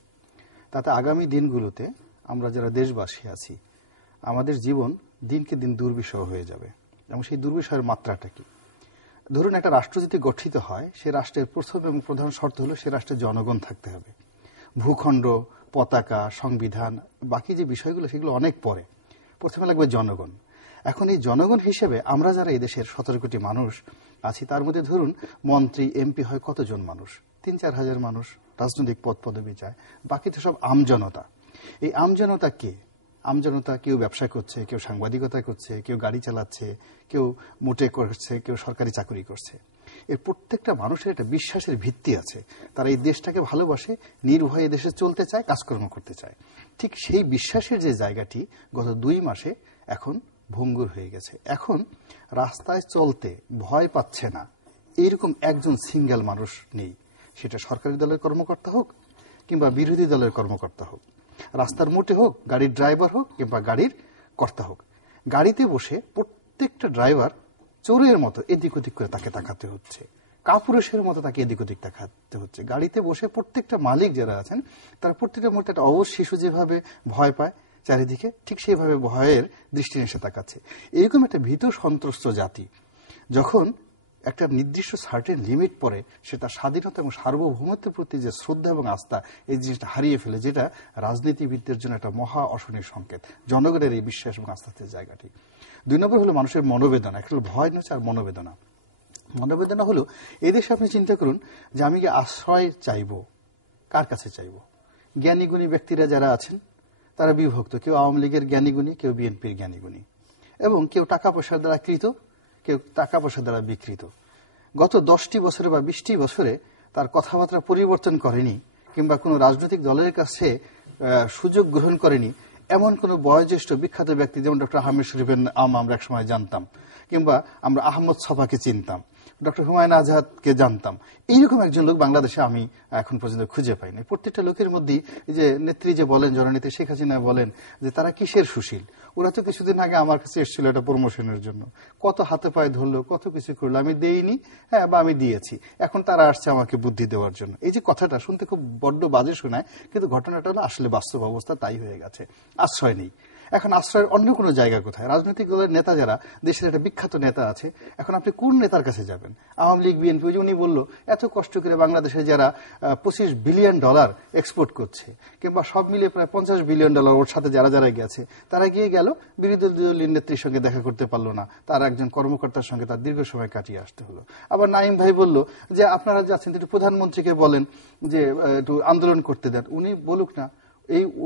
তাতে আগামী দিনগুলোতে আমরা যারা দেশবাসী আছি, আমাদের জীবন দিনকে দিন দুর্বিষহ হয়ে যাবে। এবং সেই দুর্বিষহের মাত্রাটা কি? ধরুন, একটা রাষ্ট্র যদি গঠিত হয়, সে রাষ্ট্রের প্রথম এবং প্রধান শর্ত হলো সে রাষ্ট্রের জনগণ থাকতে হবে। ভূখণ্ড, পতাকা, সংবিধান, বাকি যে বিষয়গুলো সেগুলো অনেক পরে, প্রথমে লাগবে জনগণ। এখন এই জনগণ হিসেবে আমরা যারা এই দেশের 17 কোটি মানুষ আছি, তার মধ্যে ধরুন মন্ত্রী এমপি হয় কতজন মানুষ, 3-4 হাজার মানুষ রাজনৈতিক পদ পদবি চায়, বাকি তো সব আমজনতা। এই আমজনতা কে? আমজনতা কেউ ব্যবসা করছে, কেউ সাংবাদিকতা করছে, কেউ গাড়ি চালাচ্ছে, কেউ মোটে করছে, কেউ সরকারি চাকরি করছে। এর প্রত্যেকটা মানুষের একটা বিশ্বাসের ভিত্তি আছে, তারা এই দেশটাকে ভালোবাসে, নির্ভয়ে দেশে চলতে চায়, কাজকর্ম করতে চায়। ঠিক সেই বিশ্বাসের যে জায়গাটি গত 2 মাসে এখন ভঙ্গুর হয়ে গেছে। এখন রাস্তায় চলতে ভয় পাচ্ছে না এইরকম একজন সিঙ্গেল মানুষ নেই, সেটা সরকারি দলের কর্মকর্তা হোক কিংবা বিরোধী দলের কর্মকর্তা হোক, রাস্তার মোটে হোক, গাড়ির ড্রাইভার হোক কিংবা গাড়ির কর্তা হোক। গাড়িতে বসে প্রত্যেকটা ড্রাইভার চোরের মতো এদিক ওদিক করে তাকে তাকাতে হচ্ছে, কাপুরুষের মতো তাকে এদিক ওদিক তাকাতে হচ্ছে। গাড়িতে বসে প্রত্যেকটা মালিক যারা আছেন, তারা প্রত্যেকটা মুহূর্তে একটা অবশ শিশু যেভাবে ভয় পায় চারিদিকে, ঠিক সেইভাবে ভয়ের দৃষ্টি এসে তাকাচ্ছে। এরকম একটা ভীত সন্ত্রস্ত জাতি যখন একটা নির্দিষ্ট সার্টেন লিমিট পরে, সেটা স্বাধীনতা এবং সার্বভৌমত্বের প্রতি যে শ্রদ্ধা এবং আস্থা, এই জিনিসটা হারিয়ে ফেলে, যেটা রাজনীতিবিদদের জন্য একটা মহা অশনির সংকেত, জনগণের এই বিশ্বাস এবং আস্থার জায়গাটি। 2 নম্বর হলো মানুষের মনোবেদনা। একটা হলো ভয় নয়, আর মনোবেদনা। মনোবেদনা হলো এই দেশে আপনি চিন্তা করুন যে আমি কি আশ্রয় চাইব, কার কাছে চাইব? জ্ঞানীগুণী ব্যক্তিরা যারা আছেন তারা বিভক্ত, কেউ আওয়ামী লীগের জ্ঞানীগুণী, কেউ বিএনপির জ্ঞানীগুণী, এবং কেউ টাকা পয়সার দ্বারা কৃত, কেউ টাকা পয়সার দ্বারা বিকৃত। গত 10টি বছরে বা 20টি বছরে তার কথাবার্তা পরিবর্তন করেনি কিংবা কোনো রাজনৈতিক দলের কাছে সুযোগ গ্রহণ করেনি এমন কোন বয়োজ্যেষ্ঠ বিখ্যাত ব্যক্তি, যেমন ডক্টর আহমেদ শরীফের নাম আমরা একসময় জানতাম, কিংবা আমরা আহমদ ছফাকে চিনতাম, ডক্টর হুমায়ুন আজাদকে জানতাম, এইরকম একজন লোক বাংলাদেশে আমি এখন পর্যন্ত খুঁজে পাইনি। প্রত্যেকটা লোকের মধ্যেই যে নেত্রী যে বলেন, জননেত্রী শেখ হাসিনা বলেন যে তারা কিসের সুশীল। ওরা তো কিছুদিন আগে আমার কাছে এসেছিল এটা প্রমোশনের জন্য, কত হাতে পায়ে ধরলো, কত কিছু করলো, আমি দেইনি বা আমি দিয়েছি, এখন তারা আসছে আমাকে বুদ্ধি দেওয়ার জন্য। এই যে কথাটা শুনতে খুব বড্ড বাজে শোনায়, কিন্তু ঘটনাটা হলো আসলে বাস্তব অবস্থা তাই হয়ে গেছে। আশ্রয় নেই। এখন আশ্রয়ের অন্য কোনো জায়গা কোথায়? রাজনৈতিক দলের নেতা যারা, দেশের একটা বিখ্যাত নেতা আছে, এখন আপনি কোন নেতার কাছে যাবেন? আওয়ামী লীগ, বিএনপি, উনি বললো এত কষ্ট করে বাংলাদেশে যারা $25 বিলিয়ন এক্সপোর্ট করছে, কিংবা সব মিলিয়ে প্রায় $50 বিলিয়ন ওর সাথে যারা যারা গেছে, তারা গিয়ে গেল বিরোধী দলীয় নেত্রীর সঙ্গে দেখা করতে পারলো না, তার একজন কর্মকর্তার সঙ্গে তার দীর্ঘ সময় কাটিয়ে আসতে হলো। আবার নাইম ভাই বলল যে আপনারা যাচ্ছেন একটু প্রধানমন্ত্রীকে বলেন যে একটু আন্দোলন করতে দেন, উনি বলুক না।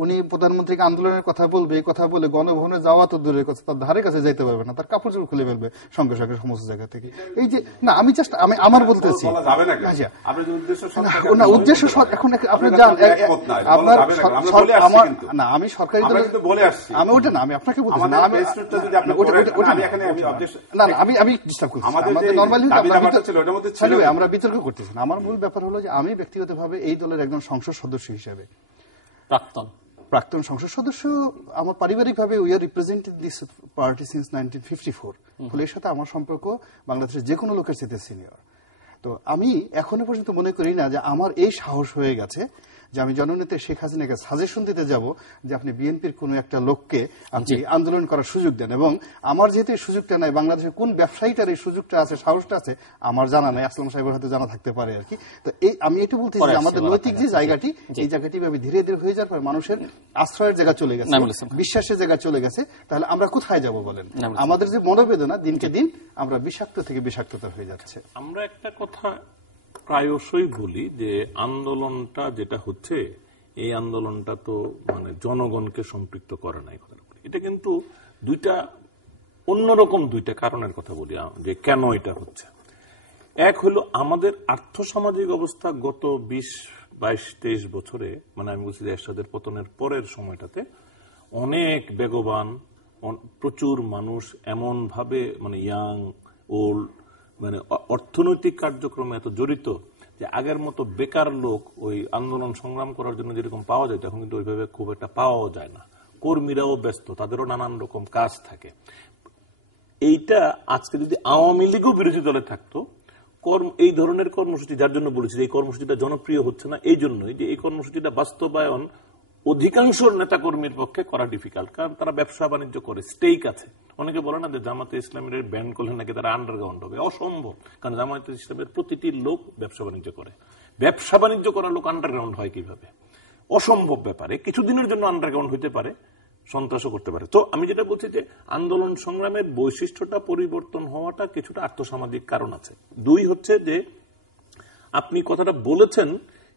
উনি প্রধানমন্ত্রীকে আন্দোলনের কথা বলবে, এই কথা বলে গণভবনে যাওয়া তো দূরের কথা, তার ধারে কাছে যাইতে পারবে না, তার কাপড় চোপড় খুলে ফেলবে সঙ্গে সঙ্গে সমস্ত জায়গা থেকে। এই যে না, আমি জাস্ট আমি আমার বলতেছি না, উদ্দেশ্য এখন আপনি যান আপনার আমার না, আমি সরকারি দলে বলে আসছি, আমি ওটা না, আমি আপনাকে বলছি না, আমি না আমি ডিস্টার্ব করছি, নরমালি আমরা বিতর্ক করতেছি না। আমার মূল ব্যাপার হলো যে আমি ব্যক্তিগতভাবে এই দলের একজন সংসদ সদস্য হিসেবে, প্রাক্তন সংসদ সদস্য, আমার পারিবারিকভাবে we are represented this party since 1954, ফলে সাথে আমার সম্পর্ক বাংলাদেশের যে কোনো লোকের সাথে সিনিয়র। তো আমি এখনো পর্যন্ত মনে করি না যে আমার এই সাহস হয়ে গেছে যে আমি জননেত্রী শেখ হাসিনাকে সাজেশন দিতে যাব যে আপনি বিএনপির কোন একটা লোককে আপনি আন্দোলন করার সুযোগ দেন। এবং আমার যেহেতু এই সুযোগটা নাই, বাংলাদেশের কোন ব্যবসায়ীটার এই সুযোগটা আছে, সাহসটা আছে, আমার জানা নাই, আসলাম সাহেবের হাতে জানা থাকতে পারে আর কি। তো এই আমি এটা বলতে চাই, আমাদের নৈতিক যে জায়গাটি, এই জায়গাটি ধীরে ধীরে হয়ে যাওয়ার পর মানুষের আশ্রয়ের জায়গা চলে গেছে, বিশ্বাসের জায়গা চলে গেছে, তাহলে আমরা কোথায় যাব বলেন? আমাদের যে মনোবেদনা দিনকে দিন আমরা বিষাক্ত থেকে বিষাক্ততা হয়ে যাচ্ছে। আমরা একটা কথা প্রায়শই বলি যে আন্দোলনটা যেটা হচ্ছে, এই আন্দোলনটা তো মানে জনগণকে সম্পৃক্ত করে নাই। এটা কিন্তু অন্যরকম দুইটা কারণের কথা বলি যে কেন এটা হচ্ছে। এক হলো আমাদের আর্থসামাজিক অবস্থা গত 20-22-23 বছরে, মানে আমি বলছি যে এরশাদের পতনের পরের সময়টাতে অনেক বেগবান, প্রচুর মানুষ এমন ভাবে মানে ইয়াং ওল্ড মানে অর্থনৈতিক কার্যক্রমে এত জড়িত যে আগের মতো বেকার লোক ওই আন্দোলন সংগ্রাম করার জন্য যেরকম পাওয়া যায় তখন কিন্তু ওইভাবে খুব একটা পাওয়াও যায় না। কর্মীরাও ব্যস্ত, তাদেরও নানান রকম কাজ থাকে। এইটা আজকে যদি আওয়ামী লীগও বিরোধী দলে থাকতো, এই ধরনের কর্মসূচি, যার জন্য বলেছি এই কর্মসূচিটা জনপ্রিয় হচ্ছে না, এই জন্যই যে এই কর্মসূচিটা বাস্তবায়ন অধিকাংশ নেতাকর্মীর পক্ষে করা ডিফিকাল্ট, কারণ তারা ব্যবসা বাণিজ্য করে, স্টেক আছে। অনেকে বলে না যে জামাতে ইসলামের ব্যান করলে নাকি তারা আন্ডারগ্রাউন্ড হবে, অসম্ভব। কারণ জামাতে ইসলামের প্রতিটি লোক ব্যবসা বাণিজ্য করে, ব্যবসা বাণিজ্য করা লোক আন্ডারগ্রাউন্ড হয় কিভাবে? অসম্ভব ব্যাপারে। কিছুদিনের জন্য আন্ডারগ্রাউন্ড হইতে পারে, সন্ত্রাসও করতে পারে। তো আমি যেটা বলছি যে আন্দোলন সংগ্রামের বৈশিষ্ট্যটা পরিবর্তন হওয়াটা কিছুটা আর্থসামাজিক কারণ আছে। দুই হচ্ছে যে আপনি কথাটা বলেছেন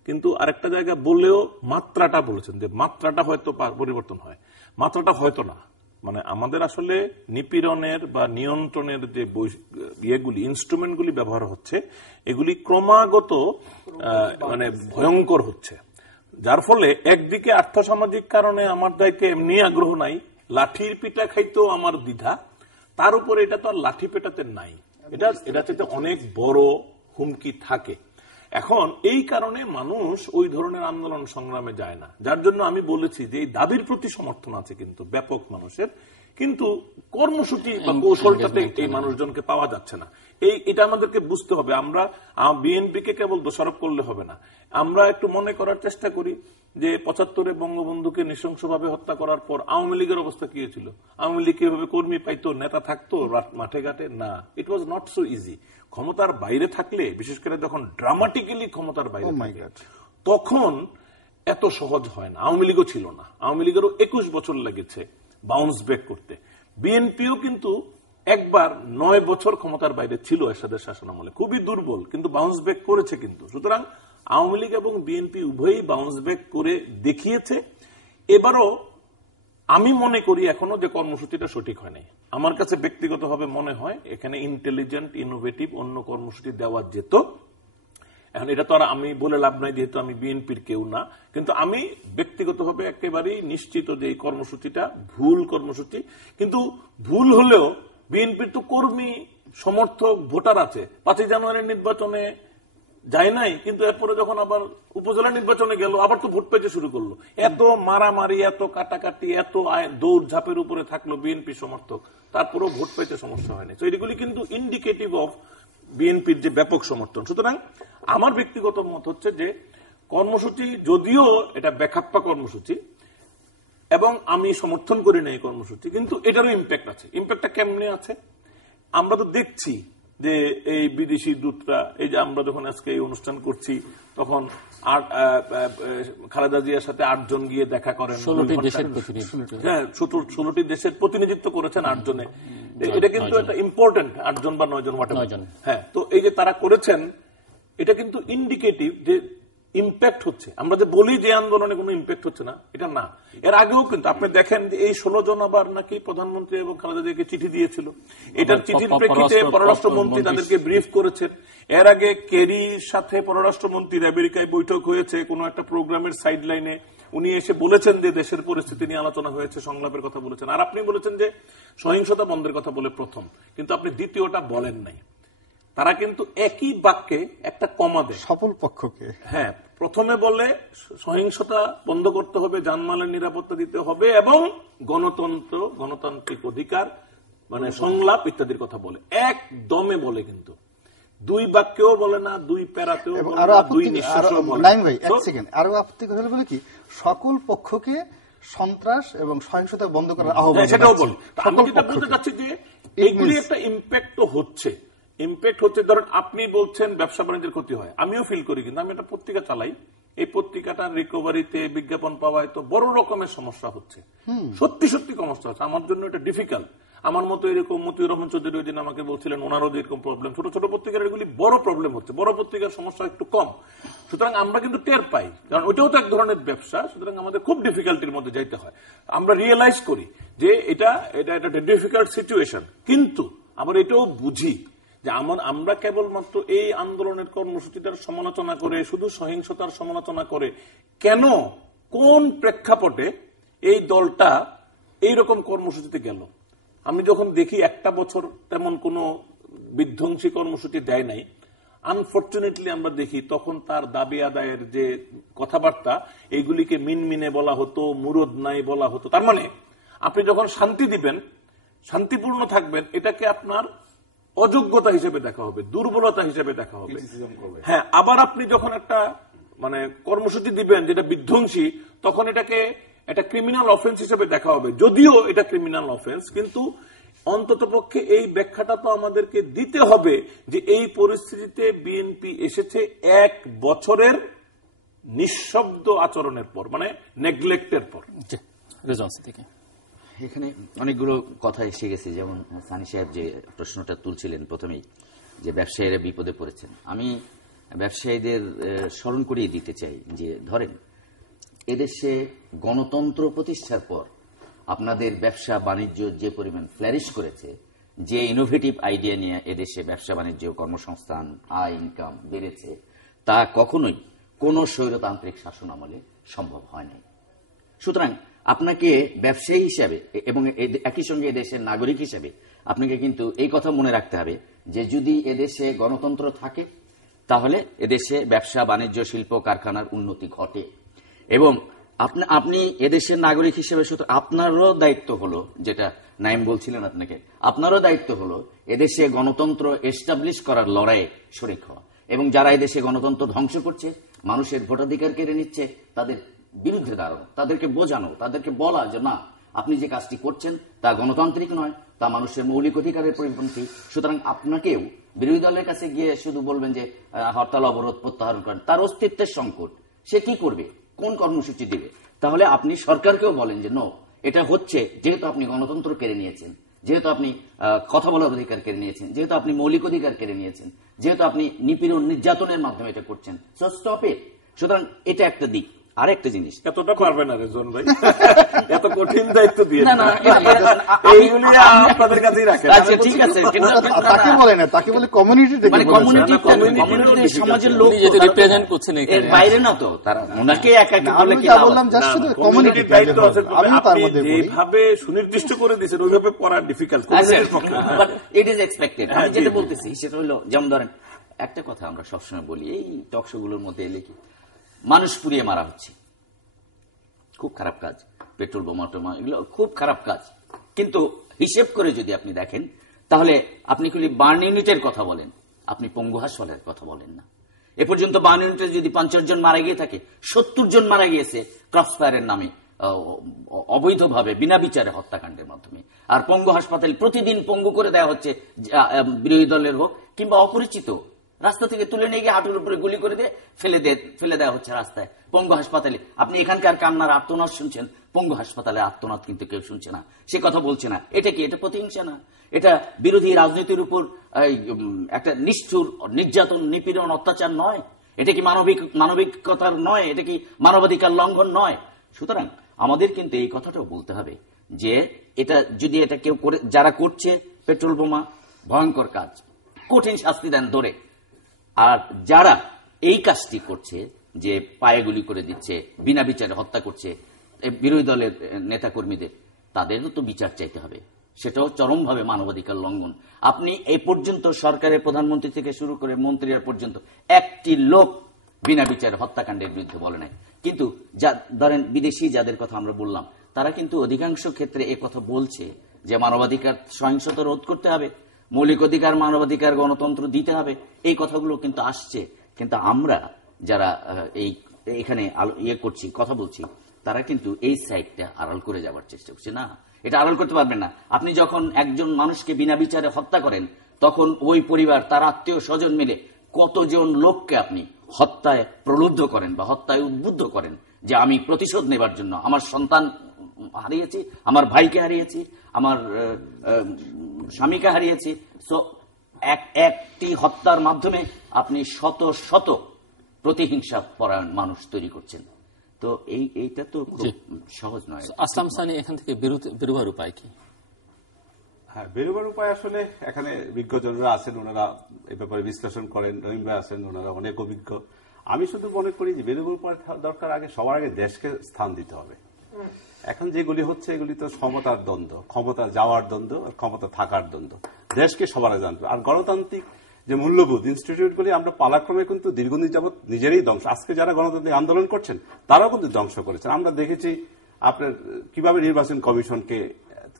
কিন্তু আরেকটা জায়গা বলেও মাত্রাটা বলেছেন, যে মাত্রাটা হয়তো পরিবর্তন হয়, মাত্রাটা হয়তো না। মানে আমাদের আসলে নিপীড়নের বা নিয়ন্ত্রণের যে ইয়েগুলি, ইনস্ট্রুমেন্টগুলি ব্যবহার হচ্ছে, এগুলি ক্রমাগত মানে ভয়ঙ্কর হচ্ছে। যার ফলে একদিকে আর্থসামাজিক কারণে আমার দায়কে এমনি আগ্রহ নাই, লাঠির পিঠা খাইতেও আমার দ্বিধা, তার উপরে এটা তো আর লাঠি পেটাতে নাই, এটা অনেক বড় হুমকি থাকে। এখন এই কারণে মানুষ ওই ধরনের আন্দোলন সংগ্রামে যায় না। যার জন্য আমি বলেছি যে এই দাবির প্রতি সমর্থন আছে কিন্তু ব্যাপক মানুষের, কিন্তু কর্মসূচি বা কৌশলটাতে এই মানুষজনকে পাওয়া যাচ্ছে না। এটা আমাদেরকে বুঝতে হবে। আমরা বিএনপিকে কেবল দোষারোপ করলে হবে না। আমরা একটু মনে করার চেষ্টা করি যে 75-এ বঙ্গবন্ধুকে নৃশংসভাবে হত্যা করার পর আওয়ামী লীগের অবস্থা কি হয়েছিল? আওয়ামী লীগ কিভাবে কর্মী পাইতো, নেতা থাকতো মাঠে ঘাটে? না, ইট ওয়াজ নট সো ইজি। ক্ষমতার বাইরে থাকলে, বিশেষ করে যখন ড্রামাটিক্যালি ক্ষমতার বাইরে থাকে, তখন এত সহজ হয় না। আওয়ামী লীগও ছিল না, আওয়ামী লীগেরও 21 বছর লেগেছে বাউন্স ব্যাক করতে। বিএনপিও কিন্তু একবার 9 বছর ক্ষমতার বাইরে ছিল এরশাদের শাসনামলে, খুবই দুর্বল, কিন্তু বাউন্স ব্যাক করেছে কিন্তু। সুতরাং আওয়ামী লীগ এবং বিএনপি উভয়ই বাউন্স ব্যাক করে দেখিয়েছে। এবারও আমি মনে করি এখনো যে কর্মসূচিটা সঠিক হয় নাই। আমার কাছে ব্যক্তিগতভাবে মনে হয় এখানে ইন্টেলিজেন্ট, ইনোভেটিভ অন্য কর্মসূচি দেওয়া যেত। এখন এটা তো আর আমি বলে লাভ নাই, যেহেতু আমি বিএনপির কেউ না, কিন্তু আমি ব্যক্তিগতভাবে একেবারেই নিশ্চিত যে এই কর্মসূচিটা ভুল কর্মসূচি। কিন্তু ভুল হলেও বিএনপির তো কর্মী সমর্থক ভোটার আছে 5ই জানুয়ারির নির্বাচনে যায় নাই, কিন্তু এরপরে যখন আবার উপজেলা নির্বাচনে গেল আবার তো ভোট পেতে শুরু করলো। এত মারামারি, এত কাটাকাটি, এত দৌড় ঝাঁপের উপরে থাকলো বিএনপি সমর্থক, তারপরেও ভোট পেতে সমস্যা হয়নি। তো এগুলি কিন্তু ইন্ডিকেটিভ অফ বিএনপির যে ব্যাপক সমর্থন। সুতরাং আমার ব্যক্তিগত মত হচ্ছে যে কর্মসূচি যদিও এটা বেখাপ্পা কর্মসূচি এবং আমি সমর্থন করি না এই কর্মসূচি, কিন্তু এটারও ইম্প্যাক্ট আছে। ইম্প্যাক্টটা কেমনে আছে আমরা তো দেখছি যে এই বিদেশি দূতরা, এই যে আমরা যখন আজকে এই অনুষ্ঠান করছি তখন খালেদা জিয়ার সাথে 8 জন গিয়ে দেখা করেন, 16টি দেশের প্রতিনিধিত্ব করেছেন 8 জনে। এটা কিন্তু একটা ইম্পর্টেন্ট, 8 জন বা 9 জন, হ্যাঁ। তো এই যে তারা করেছেন এটা কিন্তু ইন্ডিকেটিভ যে ইম্প্যাক্ট হচ্ছে। আমরা যে বলি যে আন্দোলনে কোনো ইম্প্যাক্ট হচ্ছে না, এটা না। এর আগেও কিন্তু আপনি দেখেন যে এই 16 জন আবার নাকি প্রধানমন্ত্রী এবং খালেদা জিয়াকে চিঠি দিয়েছিল। এটার চিঠির প্রেক্ষিতে পররাষ্ট্রমন্ত্রী তাদেরকে ব্রিফ করেছেন। এর আগে কেরির সাথে পররাষ্ট্রমন্ত্রীর আমেরিকায় বৈঠক হয়েছে কোন একটা প্রোগ্রামের সাইড লাইনে, উনি এসে বলেছেন যে দেশের পরিস্থিতি নিয়ে আলোচনা হয়েছে, সংলাপের কথা বলেছেন। আর আপনি বলেছেন যে সহিংসতা বন্ধের কথা বলে প্রথম, কিন্তু আপনি দ্বিতীয়টা বলেন নাই। তারা কিন্তু একই বাক্যে একটা কমা দেয় সফল পক্ষকে। হ্যাঁ, প্রথমে বলে সহিংসতা বন্ধ করতে হবে, জানমালের নিরাপত্তা দিতে হবে এবং গণতন্ত্র, গণতান্ত্রিক অধিকার মানে সংলাপ ইত্যাদির কথা বলে, একদমে বলে। কিন্তু 2 বাক্যেও বলে না, 2 প্যারাতেও বলে না, 2 নিঃশ্বাসেও বলে না। ভাই এক সেকেন্ড, আরো আপত্তি কথা বলে কি সকল পক্ষকে সন্ত্রাস এবং সহিংসতা বন্ধ করার আহ্বান, সেটাও বলে। আমি যেটা বলতে চাচ্ছি যে এইগুলি একটা ইম্প্যাক্ট হচ্ছে। ইম্প্যাক্ট হচ্ছে, ধরেন আপনি বলছেন ব্যবসা বাণিজ্যের ক্ষতি হয়, আমিও ফিল করি। কিন্তু আমি একটা পত্রিকা চালাই, এই পত্রিকাটার রিকভারিতে বিজ্ঞাপন পাওয়ায় তো বড় রকমের সমস্যা হচ্ছে, সত্যি সত্যি সমস্যা হচ্ছে। আমার জন্য এটা ডিফিকাল্ট। আমার মতো এরকম মতিউর রহমান চৌধুরী ওই দিন আমাকে বলছিলেন ওনারও এরকম প্রবলেম। ছোট ছোট পত্রিকার এগুলি বড় প্রবলেম হচ্ছে, বড় পত্রিকার সমস্যা একটু কম। সুতরাং আমরা কিন্তু টের পাই, কারণ ওইটাও তো এক ধরনের ব্যবসা। সুতরাং আমাদের খুব ডিফিকাল্টির মধ্যে যাইতে হয়। আমরা রিয়েলাইজ করি যে এটা একটা ডিফিকাল্ট সিচুয়েশন, কিন্তু আমরা এটাও বুঝি যে আমরা কেবলমাত্র এই আন্দোলনের কর্মসূচিটার সমালোচনা করে, শুধু সহিংসতার সমালোচনা করে কেন, কোন প্রেক্ষাপটে এই দলটা এইরকম কর্মসূচিতে গেল। আমি যখন দেখি একটা বছর তেমন কোন বিধ্বংসী কর্মসূচি দেয় নাই, আনফরচুনেটলি আমরা দেখি তখন তার দাবি আদায়ের যে কথাবার্তা, এইগুলিকে মিনমিনে বলা হতো, মুরদ নাই বলা হতো। তার মানে আপনি যখন শান্তি দিবেন, শান্তিপূর্ণ থাকবেন, এটাকে আপনার অযোগ্যতা হিসেবে দেখা হবে, দুর্বলতা হিসেবে দেখা হবে। হ্যাঁ, আবার আপনি যখন একটা মানে কর্মসূচি দিবেন যেটা বিধ্বংসী, তখন এটাকে একটা ক্রিমিনাল অফেন্স হিসেবে দেখা হবে। যদিও এটা ক্রিমিনাল অফেন্স, কিন্তু অন্ততপক্ষে এই ব্যাখ্যাটা তো আমাদেরকে দিতে হবে যে এই পরিস্থিতিতে বিএনপি এসেছে 1 বছরের নিঃশব্দ আচরণের পর, মানে নেগলেক্টের পর। এখানে অনেকগুলো কথা এসে গেছে, যেমন সানি সাহেব যে প্রশ্নটা তুলছিলেন প্রথমেই, যে ব্যবসায়ীরা বিপদে পড়েছেন। আমি ব্যবসায়ীদের স্মরণ করিয়ে দিতে চাই যে ধরেন এদেশে গণতন্ত্র প্রতিষ্ঠার পর আপনাদের ব্যবসা বাণিজ্য যে পরিমাণ ফ্লারিশ করেছে, যে ইনোভেটিভ আইডিয়া নিয়ে এদেশে ব্যবসা বাণিজ্য, কর্মসংস্থান, আয় ইনকাম বেড়েছে, তা কখনোই কোন স্বৈরতান্ত্রিক শাসন আমলে সম্ভব হয় নাই। সুতরাং আপনাকে ব্যবসায়ী হিসাবে এবং একই সঙ্গে এদেশের নাগরিক হিসাবে আপনাকে কিন্তু এই কথা মনে রাখতে হবে যে যদি এদেশে গণতন্ত্র থাকে তাহলে এদেশে ব্যবসা বাণিজ্য, শিল্প কারখানার উন্নতি ঘটে। এবং আপনি এদেশের নাগরিক হিসেবে শুধু আপনারও দায়িত্ব হলো, যেটা নাইম বলছিলেন আপনাকে, আপনারও দায়িত্ব হলো এদেশে গণতন্ত্র এস্টাবলিশ করার লড়াইয়ে শরিক হওয়া। এবং যারা এদেশে গণতন্ত্র ধ্বংস করছে, মানুষের ভোটাধিকার কেড়ে নিচ্ছে, তাদের বিরুদ্ধে দাঁড়ানো, তাদেরকে বোঝানো, তাদেরকে বলা যে না, আপনি যে কাজটি করছেন তা গণতান্ত্রিক নয়, তা মানুষের মৌলিক অধিকারের পরিপন্থী। সুতরাং আপনাকেও বিরোধী দলের কাছে গিয়ে শুধু বলবেন যে হরতাল অবরোধ প্রত্যাহার করেন, তার অস্তিত্বের সংকট, সে কি করবে, কোন কর্মসূচি দিবে? তাহলে আপনি সরকারকেও বলেন যে নো, এটা হচ্ছে যেহেতু আপনি গণতন্ত্র কেড়ে নিয়েছেন, যেহেতু আপনি কথা বলার অধিকার কেড়ে নিয়েছেন, যেহেতু আপনি মৌলিক অধিকার কেড়ে নিয়েছেন, যেহেতু আপনি নিপীড়ন নির্যাতনের মাধ্যমে এটা করছেন, সো স্টপ ইট। সুতরাং এটা একটা দিক। আরেকটা জিনিস, এতটা পারবে না রেজন ভাই, এত কঠিন দায়িত্ব দিয়ে না না এইগুলি আপনাদের কাছেই রাখেন। আচ্ছা ঠিক আছে, তাকে বলে না, তাকে বলে কমিউনিটি থেকে, মানে কমিউনিটি সমাজের লোক যেহেতু রিপ্রেজেন্ট করছেন এর এখানে, বাইরে না তো তারা, ওনাকে একা একা বলে কি যা লাভ? বললাম জাস্ট শুধু কমিউনিটির কমিউনিটির দায়িত্ব আছে, আমিও তার আপনি মধ্যে বলি। যেভাবে সুনির্দিষ্ট করে দিয়েছেন ওইভাবে পড়া ডিফিকাল্ট, কমিউনিটির পক্ষে। But it is expected. আমি যেটা বলতেছি সেটা হলো, যেমন ধরেন একটা কথা আমরা সবসময় বলি এই টক শো গুলোর মধ্যে এলে কি, মানুষ পুড়িয়ে মারা হচ্ছে, খুব খারাপ কাজ, পেট্রোল বোমা টোমা এগুলো খুব খারাপ কাজ, কিন্তু হিসেব করে যদি আপনি দেখেন তাহলে আপনি খালি বার্ন ইউনিটের কথা বলেন, আপনি পঙ্গু হাসপাতালের কথা বলেন না। এ পর্যন্ত বার্ন ইউনিটে যদি 50 জন মারা গিয়ে থাকে, 70 জন মারা গিয়েছে ক্রসফায়ারের নামে, অবৈধভাবে বিনা বিচারে হত্যাকাণ্ডের মাধ্যমে। আর পঙ্গু হাসপাতাল প্রতিদিন পঙ্গু করে দেওয়া হচ্ছে, বিরোধী দলের হোক কিংবা অপরিচিত, রাস্তা থেকে তুলে নিয়ে গিয়ে হাঁটুর উপরে গুলি করে দিয়ে ফেলে দেওয়া হচ্ছে রাস্তায় পঙ্গু হাসপাতালে। আপনি এখানকার কান্নার আর্তনাদ শুনছেন, পঙ্গু হাসপাতালে আর্তনাদ কিন্তু কেউ শুনছে না, সে কথা বলছে না। এটা কি, এটা প্রতিহিংসা না? এটা বিরোধী রাজনীতির উপর একটা নিষ্ঠুর নির্যাতন, নিপীড়ন, অত্যাচার নয়? এটা কি মানবিকতার নয়? এটা কি মানবাধিকার লঙ্ঘন নয়? সুতরাং আমাদের কিন্তু এই কথাটাও বলতে হবে যে এটা যদি এটা কেউ করে, যারা করছে পেট্রোল বোমা ভয়ঙ্কর কাজ, কঠিন শাস্তি দেন ধরে। আর যারা এই কাজটি করছে, যে পায়ে গুলি করে দিচ্ছে, বিনা বিচারে হত্যা করছে বিরোধী দলের নেতা কর্মীদের, তাদেরও তো বিচার চাইতে হবে। সেটাও চরমভাবে মানবাধিকার লঙ্ঘন। আপনি এই পর্যন্ত সরকারের প্রধানমন্ত্রী থেকে শুরু করে মন্ত্রীরা পর্যন্ত একটি লোক বিনা বিচারে হত্যাকাণ্ডের বিরুদ্ধে বলে নাই। কিন্তু ধরেন বিদেশি যাদের কথা আমরা বললাম, তারা কিন্তু অধিকাংশ ক্ষেত্রে এ কথা বলছে যে মানবাধিকার, সহিংসতা রোধ করতে হবে, মৌলিক অধিকার, মানবাধিকার, গণতন্ত্র দিতে হবে, এই কথাগুলো কিন্তু আসছে। কিন্তু আমরা যারা এখানে করছি, কথা বলছি, তারা কিন্তু এই সাইডটা আড়াল করে যাওয়ার চেষ্টা করছে। না, এটা আড়াল করতে পারবেন না। আপনি যখন একজন মানুষকে বিনা বিচারে হত্যা করেন, তখন ওই পরিবার, তার আত্মীয় স্বজন মিলে কতজন লোককে আপনি হত্যায় প্রলুব্ধ করেন বা হত্যায় উদ্বুদ্ধ করেন, যে আমি প্রতিশোধ নেবার জন্য আমার সন্তান হারিয়েছি, আমার ভাইকে হারিয়েছি, আমার স্বামীকে হারিয়েছি। সো একটি হত্যার মাধ্যমে আপনি শত শত প্রতিহিংসা পরায়ণ মানুষ তৈরি করছেন। তো এইটা তো সহজ নয়। আসলাম সানি, এখান থেকে বেরোবার উপায় কি? হ্যাঁ, বেরোবার উপায় আসলে এখানে বিজ্ঞজনরা আছেন, ওনারা এ ব্যাপারে বিশ্লেষণ করেন, রহিম ভাই আছেন, ওনারা অনেক অভিজ্ঞ। আমি শুধু মনে করি যে বেরোবার উপায় দরকার, আগে সবার আগে দেশকে স্থান দিতে হবে। এখন যেগুলি হচ্ছে এগুলি তো ক্ষমতার দ্বন্দ্ব, ক্ষমতা যাওয়ার দ্বন্দ্ব, ক্ষমতা থাকার দ্বন্দ্ব। দেশকে সবার আগে জানতে হবে। আর গণতান্ত্রিক যে মূল্যবোধ ইনস্টিটিউটগুলি আমরা পালাক্রমে কিন্তু দীর্ঘদিন যাবৎ নিজেরই ধ্বংস। আজকে যারা গণতান্ত্রিক আন্দোলন করছেন তারাও কিন্তু ধ্বংস করেছেন। আমরা দেখেছি আপনার কিভাবে নির্বাচন কমিশনকে,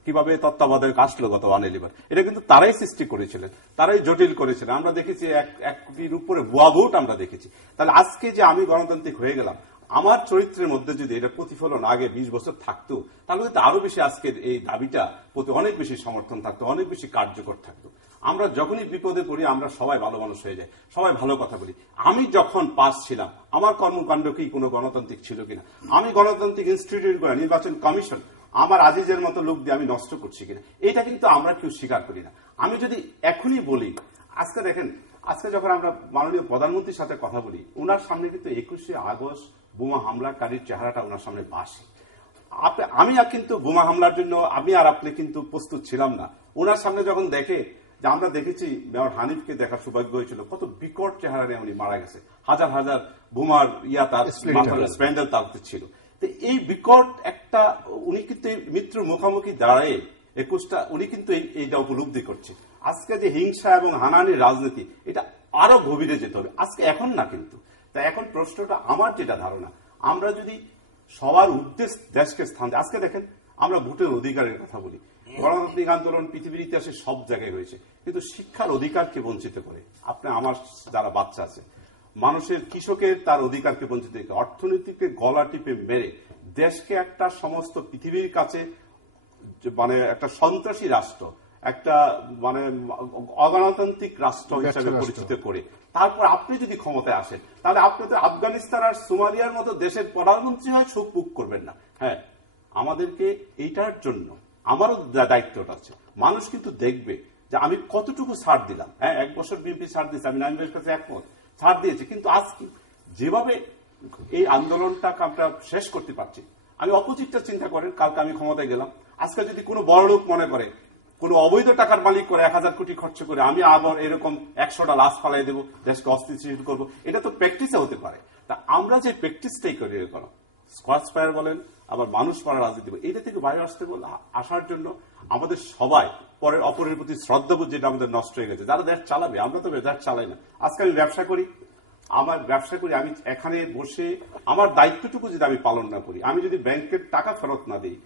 কিভাবে তত্ত্বাবধায়ক আসলো গত 111, এটা কিন্তু তারাই সৃষ্টি করেছিলেন, তারাই জটিল করেছিলেন। আমরা দেখেছি এক কোটির উপরে ভুয়া ভোট আমরা দেখেছি। তাহলে আজকে যে আমি গণতান্ত্রিক হয়ে গেলাম, আমার চরিত্রের মধ্যে যদি এটা প্রতিফলন আগে 20 বছর থাকতো, তাহলে কিন্তু আরো বেশি আজকের এই দাবিটা প্রতি অনেক বেশি সমর্থন থাকতো, অনেক বেশি কার্যকর থাকতো। আমরা যখনই বিপদে পড়ি আমরা সবাই ভালো মানুষ হয়ে যাই, সবাই ভালো কথা বলি। আমি যখন পাস ছিলাম, আমার কর্মকাণ্ড কি কোনো গণতান্ত্রিক ছিল কিনা, আমি গণতান্ত্রিক ইনস্টিটিউট করে নির্বাচন কমিশন আমার আজিজের মতো লোক দিয়ে আমি নষ্ট করছি কিনা, এটা কিন্তু আমরা কেউ স্বীকার করি না। আমি যদি এখনই বলি, আজকে দেখেন, আজকে যখন আমরা মাননীয় প্রধানমন্ত্রীর সাথে কথা বলি, ওনার সামনে কিন্তু 21শে আগস্ট বোমা হামলাকারীর চেহারাটা ওনার সামনে ভাসে। আমি কিন্তু বোমা হামলার জন্য আমি আর আপনি কিন্তু প্রস্তুত ছিলাম না। ওনার সামনে যখন দেখে, যে আমরা দেখেছি মেয়র হানিফকে দেখার সৌভাগ্য হয়েছিল, কত বিকট চেহারা নিয়ে উনি মারা গেছে, হাজার হাজার বোমার তার স্প্যান্ডেল তার ছিল। এই বিকট একটা, উনি কিন্তু মৃত্যুর মুখোমুখি দাঁড়ায় 21টা, উনি কিন্তু এইটা উপলব্ধি করছে। আজকে যে হিংসা এবং হানানির রাজনীতি, এটা আরো গভীরে যেতে হবে, আজকে এখন না কিন্তু। তাই এখন প্রশ্নটা, আমার যেটা ধারণা, আমরা যদি সবার উদ্দেশ্য দেশকে স্থান দেয়, আজকে দেখেন আমরা ভোটের অধিকারের কথা বলি, গণতান্ত্রিক আন্দোলন পৃথিবীর ইতিহাসে সব জায়গায় হয়েছে, কিন্তু শিক্ষার অধিকারকে বঞ্চিত করে। আপনি আমার যারা বাচ্চা আছে, মানুষের, কৃষকের তার অধিকারকে বঞ্চিত করে, অর্থনীতিকে গলা টিপে মেরে দেশকে একটা সমস্ত পৃথিবীর কাছে মানে একটা সন্ত্রাসী রাষ্ট্র, একটা মানে অগণতান্ত্রিক রাষ্ট্র হিসাবে পরিচিত করে তারপর আপনি যদি ক্ষমতায় আসেন, তাহলে আপনি তো আফগানিস্তান আর সোমালিয়ার মতো দেশের প্রধানমন্ত্রী হয় সুখ বুক করবেন না। হ্যাঁ, আমাদেরকে এইটার জন্য আমারও দায়িত্বটা আছে। মানুষ কিন্তু দেখবে যে আমি কতটুকু ছাড় দিলাম। হ্যাঁ, 1 বছর বিএনপি ছাড় দিয়েছে, আমি নাইমের কাছে একমত, ছাড় দিয়েছে, কিন্তু আজকে যেভাবে এই আন্দোলনটাকে আমরা শেষ করতে পারছি। আমি অপোজিটটা চিন্তা করেন, কালকে আমি ক্ষমতায় গেলাম, আজকে যদি কোনো বড় লোক মনে করে কোনো অবৈধ টাকার মালিক করে 1000 কোটি খরচ করে আমি আবার এরকম 100টা লাশ ফালাই দেবো, দেশকে অস্থিতিশীল করবো, এটা তো প্র্যাকটিসে হতে পারে। তা আমরা যে প্র্যাকটিসটাই করি এরকম স্কোয়াচ ফায়ার বলেন, আবার মানুষ মারা রাজনীতি, এটা থেকে বাইরে আসার জন্য আমাদের সবাই পরের অপরের প্রতি শ্রদ্ধাবোধ যেটা আমাদের নষ্ট হয়ে গেছে। যারা দেশ চালাবে, আমরা তো দেশ চালাই না। আজকে আমি ব্যবসা করি, আমি এখানে বসে আমার দায়িত্বটুকু যদি আমি পালন না করি, আমি যদি ব্যাংকের টাকা ফেরত না দিই,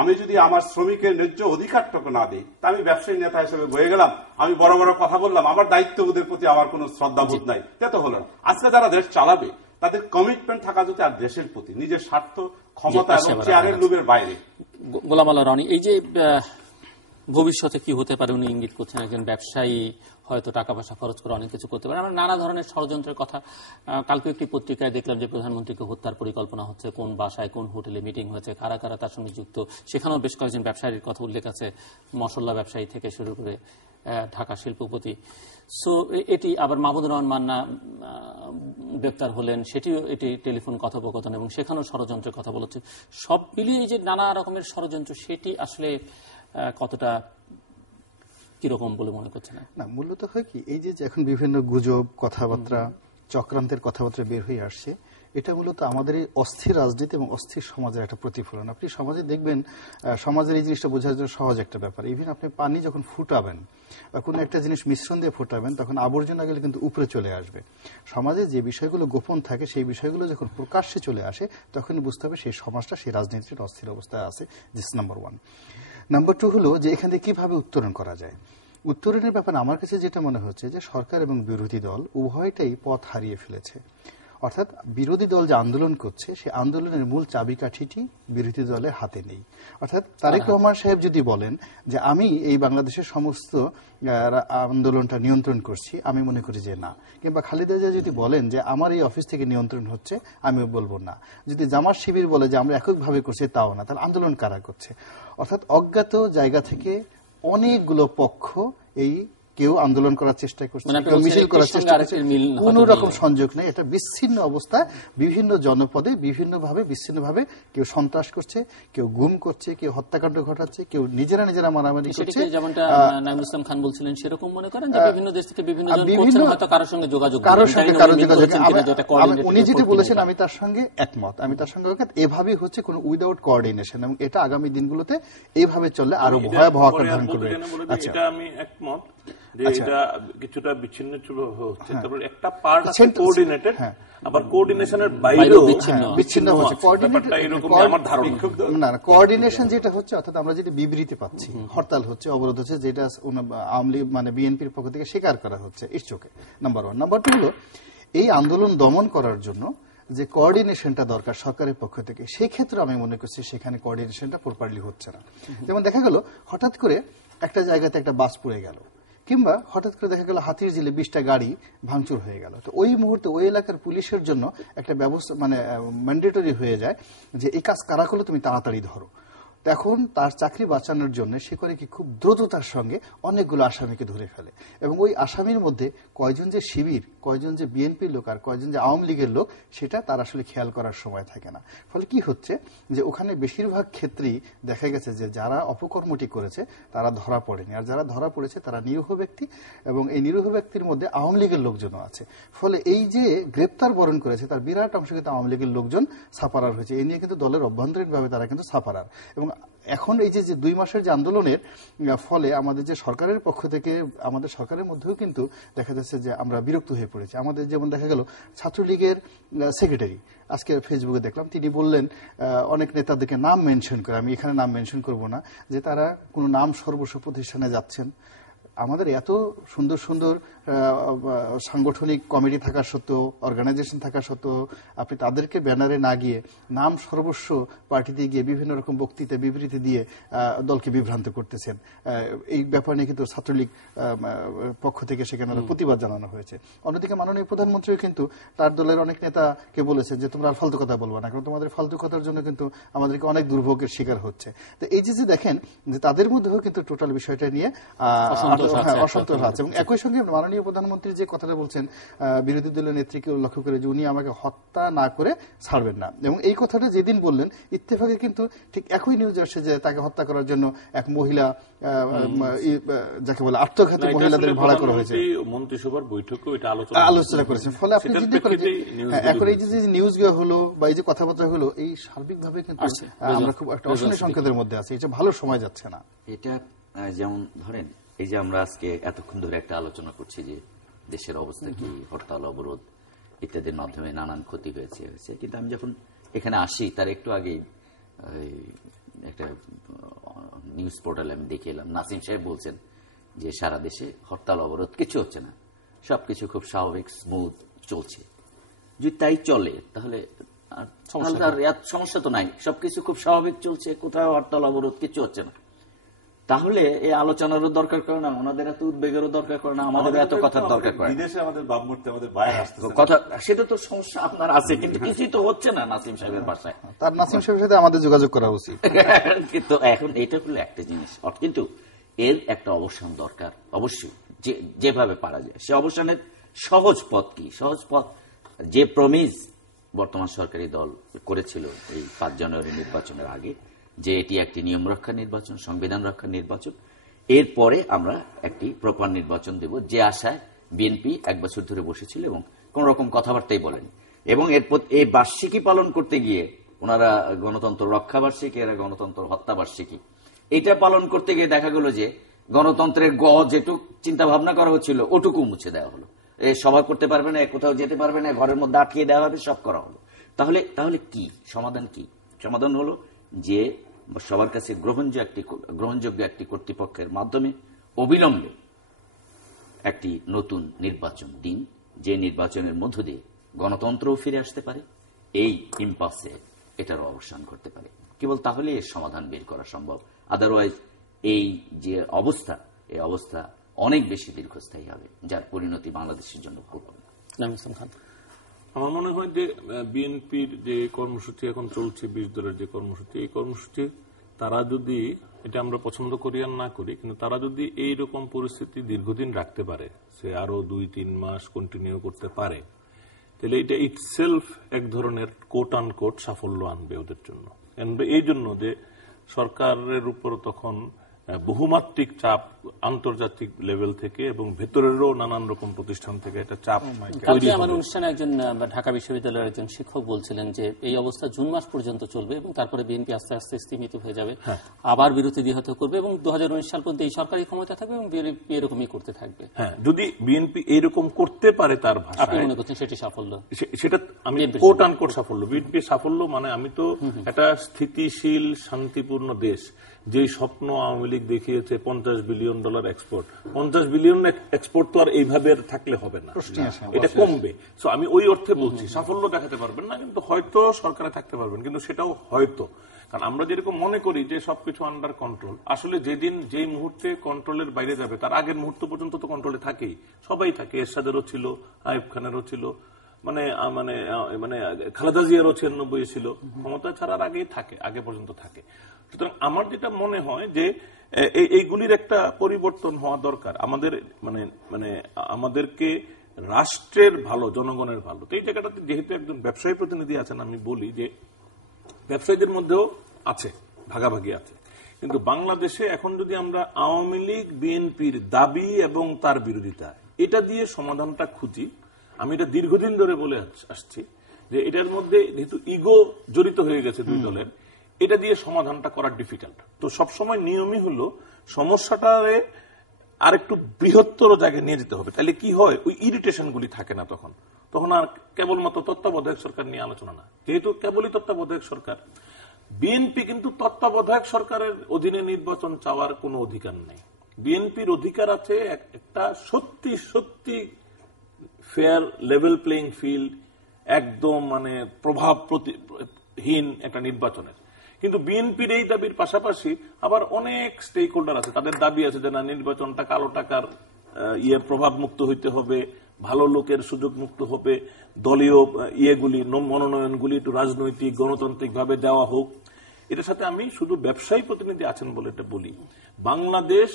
আমি যদি আমার শ্রমিকের ন্যায্য অধিকারটুকু না দিই, তা আমি ব্যবসায়ী নেতা হিসেবে বয়ে গেলাম, আমি বড় বড় কথা বললাম, আমার দায়িত্ববোধের প্রতি আমার কোনো শ্রদ্ধাবোধ নাই, তা তো হলো না। আজকে যারা দেশ চালাবে তাদের কমিটমেন্ট থাকা যদি আর দেশের প্রতি, নিজের স্বার্থ, ক্ষমতা এবং চেয়ারের লোভের বাইরে। গোলাম আল্লাহ রনি, এই যে ভবিষ্যতে কি হতে পারে উনি ইঙ্গিত করছেন, একজন ব্যবসায়ী হয়তো টাকা পয়সা খরচ করে অনেক কিছু করতে পারে, আমরা নানা ধরনের ষড়যন্ত্রের কথা কালকে একটি পত্রিকায় দেখলাম যে প্রধানমন্ত্রীকে হত্যার পরিকল্পনা হচ্ছে, কোন বাসায় কোন হোটেলে মিটিং হয়েছে, কারা কারা তার সঙ্গে যুক্ত, সেখানেও বেশ কয়েকজন ব্যবসায়ীর কথা উল্লেখ আছে, মশলা ব্যবসায়ী থেকে শুরু করে ঢাকা শিল্পপতি। সো এটি আবার মাহমুদুর রহমান মান্না গ্রেপ্তার হলেন, সেটিও এটি টেলিফোন কথোপকথন, এবং সেখানেও ষড়যন্ত্রের কথা বলেছে। সব মিলিয়ে যে নানা রকমের ষড়যন্ত্র, সেটি আসলে কতটা কিরকম বলে মনে করছে না? মূলত হয় কি, এই যে এখন বিভিন্ন গুজব কথাবার্তা, চক্রান্তের কথাবার্তা বের হয়ে আসছে, এটা মূলত আমাদের এই অস্থির রাজনীতি এবং অস্থির সমাজের একটা প্রতিফলন। আপনি সমাজে দেখবেন, সমাজের এই জিনিসটা বোঝার জন্য সহজ একটা ব্যাপার, ইভেন আপনি পানি যখন ফুটাবেন বা কোনো একটা জিনিস মিশ্রণ দিয়ে ফুটাবেন, তখন আবর্জনা গেলে কিন্তু উপরে চলে আসবে। সমাজে যে বিষয়গুলো গোপন থাকে, সেই বিষয়গুলো যখন প্রকাশ্যে চলে আসে, তখন বুঝতে হবে সেই সমাজটা, সেই রাজনীতির অস্থির অবস্থায় আছে। This number 1। নাম্বার 2 হলো যে এখানে কিভাবে উত্তরণ করা যায়। উত্তরণের ব্যাপারে আমার কাছে যেটা মনে হচ্ছে যে সরকার এবং বিরোধী দল উভয়টাই পথ হারিয়ে ফেলেছে। অর্থাৎ বিরোধী দল যে আন্দোলন করছে, সেই আন্দোলনের মূল চাবিকাঠিটি বিরোধী দলের হাতে নেই। অর্থাৎ তারেক রহমান সাহেব যদি বলেন যে আমি এই বাংলাদেশের সমস্ত আন্দোলনটা নিয়ন্ত্রণ করছি, আমি মনে করি যে না। কিংবা খালেদা জিয়া যদি বলেন যে আমার এই অফিস থেকে নিয়ন্ত্রণ হচ্ছে, আমি বলবো না। যদি জামাত শিবির বলে যে আমরা এককভাবে করছি, তাও না। তাহলে আন্দোলন কারা করছে? অর্থাৎ অজ্ঞাত জায়গা থেকে অনেকগুলো পক্ষ এই কেউ আন্দোলন করার চেষ্টা করছে, কেউ মিছিল করার চেষ্টা করছে, কোন রকম সংযোগ নেই। এটা বিচ্ছিন্ন অবস্থায় বিভিন্ন জনপদে বিভিন্নভাবে বিচ্ছিন্নভাবে কেউ সন্ত্রাস করছে, কেউ গুম করছে, কেউ হত্যাকাণ্ড ঘটাচ্ছে, কেউ নিজেরা মারামারি করছে। যেমনটা নাঈমুল ইসলাম খান বলছিলেন, সেরকম মনে করেন যে বিভিন্ন দেশ থেকে বিভিন্ন কারোর সঙ্গে যোগাযোগ, উনি যেটা বলেছেন আমি তার সঙ্গে একমত। এভাবেই হচ্ছে কোন উইদাউট কোঅর্ডিনেশন, এবং এটা আগামী দিনগুলোতে এইভাবে চললে আরো ভয়াবহ আকার ধারণ করবে। আচ্ছা, আমি একমত যে এটা কিছুটা বিচ্ছিন্ন হচ্ছে, তারপরে একটা পার্ট আছে কোঅর্ডিনেটেড, আবার কোঅর্ডিনেশনের বাইরেও বিচ্ছিন্ন হচ্ছে। আমার ধারণা না, কোঅর্ডিনেশন যেটা হচ্ছে, অর্থাৎ আমরা যেটা বিবৃতি পাচ্ছি, হরতাল হচ্ছে, অবরোধ হচ্ছে, যেটা আওয়ামী লীগ মানে বিএনপির পক্ষ থেকে স্বীকার করা হচ্ছে, ইটস ওকে। নাম্বার 1। নাম্বার 2 হলো এই আন্দোলন দমন করার জন্য যে কোঅর্ডিনেশনটা দরকার সরকারের পক্ষ থেকে, সেই ক্ষেত্রে আমি মনে করছি সেখানে কোঅর্ডিনেশনটা প্রপারলি হচ্ছে না। যেমন দেখা গেল হঠাৎ করে একটা জায়গাতে একটা বাস পুড়ে গেল, কিংবা হঠাৎ করে দেখা গেল হাতির ঝিলে 20টা গাড়ি ভাঙচুর হয়ে গেল। তো ওই মুহূর্তে ওই এলাকার পুলিশের জন্য একটা ব্যবস্থা মানে ম্যান্ডেটরি হয়ে যায় যে এই কাজ কারা করলে তুমি তাড়াতাড়ি ধরো। তখন তার চাকরি বাঁচানোর জন্য সে করে কি খুব দ্রুততার সঙ্গে অনেকগুলো আসামিকে ধরে ফেলে, এবং ওই আসামির মধ্যে কয়জন যে শিবির, কয়জন যে বিএনপির লোক আর কয়জন যে আওয়ামী লীগের লোক, সেটা তার আসলে খেয়াল করার সময় থাকে না। ফলে কি হচ্ছে যে ওখানে বেশিরভাগ ক্ষেত্রেই দেখা গেছে যে যারা অপকর্মটি করেছে তারা ধরা পড়েনি, আর যারা ধরা পড়েছে তারা নিরীহ ব্যক্তি, এবং এই নিরীহ ব্যক্তির মধ্যে আওয়ামী লীগের লোকজনও আছে। ফলে এই যে গ্রেপ্তার বরণ করেছে তার বিরাট অংশ কিন্তু আওয়ামী লীগের লোকজন সাপারার হয়েছে। এই নিয়ে কিন্তু দলের অভ্যন্তরীণভাবে তারা কিন্তু সাপারার। এবং এখন এই যে 2 মাসের যে আন্দোলনের ফলে আমাদের যে সরকারের পক্ষ থেকে, আমাদের সরকারের মধ্যেও কিন্তু দেখা যাচ্ছে যে আমরা বিরক্ত হয়ে পড়েছি। আমাদের যেমন দেখা গেল ছাত্রলীগের সেক্রেটারি, আজকে ফেসবুকে দেখলাম, তিনি বললেন অনেক নেতাদেরকে নাম মেনশন করে, আমি এখানে নাম মেনশন করব না, যে তারা কোনো নাম সর্বস্ব প্রতিষ্ঠানে যাচ্ছেন। আমাদের এত সুন্দর সুন্দর সাংগঠনিক কমিটি থাকা সত্ত্বেও, অর্গানাইজেশন থাকা সত্ত্বেও আপনি তাদেরকে ব্যানারে না গিয়ে নাম সর্বস্ব পার্টিতে গিয়ে বিভিন্ন রকম বক্তৃতা বিবৃতি দিয়ে দলকে বিভ্রান্ত করতেছেন। এই ব্যাপার নিয়ে কিন্তু ছাত্রলীগ পক্ষ থেকে সেখানে প্রতিবাদ জানানো হয়েছে। অন্যদিকে মাননীয় প্রধানমন্ত্রীও কিন্তু তার দলের অনেক নেতাকে বলেছেন যে তোমরা আর ফালতু কথা বলবো না, কারণ তোমাদের ফালতু কথার জন্য কিন্তু আমাদেরকে অনেক দুর্ভোগের শিকার হচ্ছে। তো এই যে দেখেন যে তাদের মধ্যেও কিন্তু টোটাল বিষয়টা নিয়ে অসন্তোষ আছে, এবং একই সঙ্গে মাননীয় মাননীয় প্রধানমন্ত্রী যে কথাটা বলছেন বিরোধী দলের নেত্রীকে লক্ষ্য করে যে উনি আমাকে হত্যা না করে ছাড়বেন না, এবং এই কথাটা যেদিন বললেন ইত্তেফাকে কিন্তু ঠিক একই নিউজ আসছে যে তাকে হত্যা করার জন্য এক মহিলা যাকে বলে আত্মঘাতী মহিলাদের ভাড়া করা হয়েছে, মন্ত্রিসভার বৈঠকে আলোচনা করেছেন। ফলে আপনি চিন্তা করেন এখন এই যে নিউজ হলো বা এই যে কথাবার্তা হলো, এই সার্বিকভাবে কিন্তু আমরা খুব একটা অশনি সংকেতের মধ্যে আছি, এটা ভালো সময় যাচ্ছে না। এটা যেমন ধরেন এই যে আমরা আজকে এতক্ষণ ধরে একটা আলোচনা করছি যে দেশের অবস্থা কি, হরতাল অবরোধ ইত্যাদির মাধ্যমে নানান ক্ষতি হয়েছে, কিন্তু আমি যখন এখানে আসি তার একটু আগেই একটা নিউজ পোর্টালে আমি দেখে এলাম, নাসিম সাহেব বলছেন যে সারা দেশে হরতাল অবরোধ কিছু হচ্ছে না, সবকিছু খুব স্বাভাবিক স্মুথ চলছে। যদি তাই চলে তাহলে সমস্যা তো নাই, সবকিছু খুব স্বাভাবিক চলছে, কোথাও হরতাল অবরোধ কিছু হচ্ছে না, তাহলে এই আলোচনারও দরকার করে না, ওনাদের এত উদ্বেগেরও দরকার করে না, আমাদের এত কথার দরকার করে কথা। সেটা তো সমস্যা আপনার আছে, কিন্তু কিছুই তো হচ্ছে না নাসিম সাহেবের বাসায়। তার নাসিম সাহেবের সাথে আমাদের যোগাযোগ করা উচিত। কিন্তু এখন এটা হলো একটা জিনিস, কিন্তু এর একটা অবসান দরকার অবশ্যই, যেভাবে পারা যায়। সে অবসানের সহজ পথ কি? সহজ পথ যে প্রমিস বর্তমান সরকারি দল করেছিল এই 5 জানুয়ারি নির্বাচনের আগে, যে এটি একটি নিয়ম রক্ষা নির্বাচন, সংবিধান রক্ষা নির্বাচন, এরপরে আমরা একটি প্রপার নির্বাচন দেব, যে আশায় বিএনপি 1 বছর ধরে বসেছিল এবং কোন রকম কথাবার্তাই বলেনি। এবং এরপর এই বার্ষিকী পালন করতে গিয়ে ওনারা গণতন্ত্র রক্ষা বার্ষিকী, এরা গণতন্ত্র হত্যা বার্ষিকী, এটা পালন করতে গিয়ে দেখা গেল যে গণতন্ত্রের যেটুকু চিন্তা ভাবনা করা হচ্ছিল ওটুকু মুছে দেওয়া হলো। সভা করতে পারবে না, কোথাও যেতে পারবে না, ঘরের মধ্যে আটকিয়ে দেওয়া হবে, সব করা হলো। তাহলে কি সমাধান? কি সমাধান হলো যে সবার কাছে গ্রহণযোগ্য একটি কর্তৃপক্ষের মাধ্যমে অবিলম্বে একটি নতুন নির্বাচন দিন, যে নির্বাচনের মধ্য দিয়ে গণতন্ত্রও ফিরে আসতে পারে, এই ইম্পাসে এটারও অবসান করতে পারে। কেবল তাহলে এর সমাধান বের করা সম্ভব। আদারওয়াইজ এই যে অবস্থা, এই অবস্থা অনেক বেশি দীর্ঘস্থায়ী হবে, যার পরিণতি বাংলাদেশের জন্য ভালো হবে না। আমার মনে হয় যে বিএনপির যে কর্মসূচি এখন চলছে, 20 দলের যে কর্মসূচি, এই কর্মসূচি তারা যদি, এটা আমরা পছন্দ করি আর না করি, কিন্তু তারা যদি এইরকম পরিস্থিতি দীর্ঘদিন রাখতে পারে, সে আরো 2-3 মাস কন্টিনিউ করতে পারে, তাহলে এটা ইটসেলফ এক ধরনের কোট আনকোট সাফল্য আনবে ওদের জন্য। এই জন্য যে সরকারের উপর তখন বহুমাত্রিক চাপ আন্তর্জাতিক লেভেল থেকে এবং ভেতরেরও নানান রকম প্রতিষ্ঠান থেকে একটা চাপ তৈরি হবে। আমার অনুষ্ঠানে একজন ঢাকা বিশ্ববিদ্যালয়ের একজন শিক্ষক বলছিলেন যে এই অবস্থা জুন মাস পর্যন্ত চলবে এবং তারপরে বিএনপি আস্তে আস্তে স্তিমিত হয়ে যাবে, আবার বিরতি দিহত করবে এবং 2019 সাল পর্যন্ত এই সরকারি ক্ষমতা থাকবে এবং বিএনপি এরকমই করতে থাকবে। হ্যাঁ, যদি বিএনপি এইরকম করতে পারে, তার ভাষায় আপনি মনে করছেন সেটি সাফল্য? সেটা আমি কোট আনকোট সাফল্য। বিএনপি সাফল্য মানে আমি তো একটা স্থিতিশীল শান্তিপূর্ণ দেশ, যে স্বপ্ন আওয়ামী লীগ দেখিয়েছে $50 বিলিয়ন এক্সপোর্ট, 50 বিলিয়ন এক্সপোর্ট তো আর এইভাবে থাকলে হবে না, এটা কমবে। সো আমি ওই অর্থে বলছি সাফল্য দেখাতে পারবেন না, কিন্তু হয়তো সরকারে থাকতে পারবেন, কিন্তু সেটাও হয়তো। কারণ আমরা যেরকম মনে করি যে সবকিছু আন্ডার কন্ট্রোল, আসলে যেদিন যেই মুহূর্তে কন্ট্রোলের বাইরে যাবে তার আগের মুহূর্ত পর্যন্ত তো কন্ট্রোলে থাকেই, সবাই থাকে। এরশাদেরও ছিল, আইয়ুব খানেরও ছিল, মানে মানে মানে খালেদা জিয়ারও 96 ছিল, ক্ষমতা ছাড়ার আগেই থাকে, আগে পর্যন্ত থাকে। সুতরাং আমার যেটা মনে হয় যে এইগুলির একটা পরিবর্তন হওয়া দরকার। আমাদের মানে মানে আমাদেরকে রাষ্ট্রের ভালো, জনগণের ভালো। তো এই জায়গাটাতে যেহেতু একজন ব্যবসায়ী প্রতিনিধি আছেন, আমি বলি যে ব্যবসায়ীদের মধ্যেও আছে, ভাগাভাগি আছে, কিন্তু বাংলাদেশে এখন যদি আমরা আওয়ামী লীগ বিএনপির দাবি এবং তার বিরোধিতা এটা দিয়ে সমাধানটা খুঁজি, আমি এটা দীর্ঘদিন ধরে বলে আসছি যে এটার মধ্যে যেহেতু ইগো জড়িত হয়ে গেছে দুই দলের, এটা দিয়ে সমাধানটা করা ডিফিকাল্ট। তো সবসময় নিয়মই হলো সমস্যাটারে আর একটু বৃহত্তর জায়গায় নিয়ে যেতে হবে। তাহলে কি হয়, ওই ইরিটেশন গুলি থাকে না, তখন আর কেবলমাত্র তত্ত্বাবধায়ক সরকার নিয়ে আলোচনা না। যেহেতু কেবলই তত্ত্বাবধায়ক সরকার, বিএনপি কিন্তু তত্ত্বাবধায়ক সরকারের অধীনে নির্বাচন চাওয়ার কোনো অধিকার নেই। বিএনপির অধিকার আছে একটা সত্যি সত্যি ফেয়ার লেভেল প্লেইং ফিল্ড, একদম মানে প্রভাবহীন একটা নির্বাচনের। কিন্তু বিএনপির এই দাবির পাশাপাশি আবার অনেক স্টেক হোল্ডার আছে, তাদের দাবি আছে যে না, নির্বাচনটা কালো টাকার প্রভাব মুক্ত হইতে হবে, ভালো লোকের সুযোগ মুক্ত হবে, দলীয় মনোনয়নগুলি একটু রাজনৈতিক গণতান্ত্রিক ভাবে দেওয়া হোক। এটার সাথে আমি শুধু ব্যবসায়ী প্রতিনিধি আছেন বলে এটা বলি, বাংলাদেশ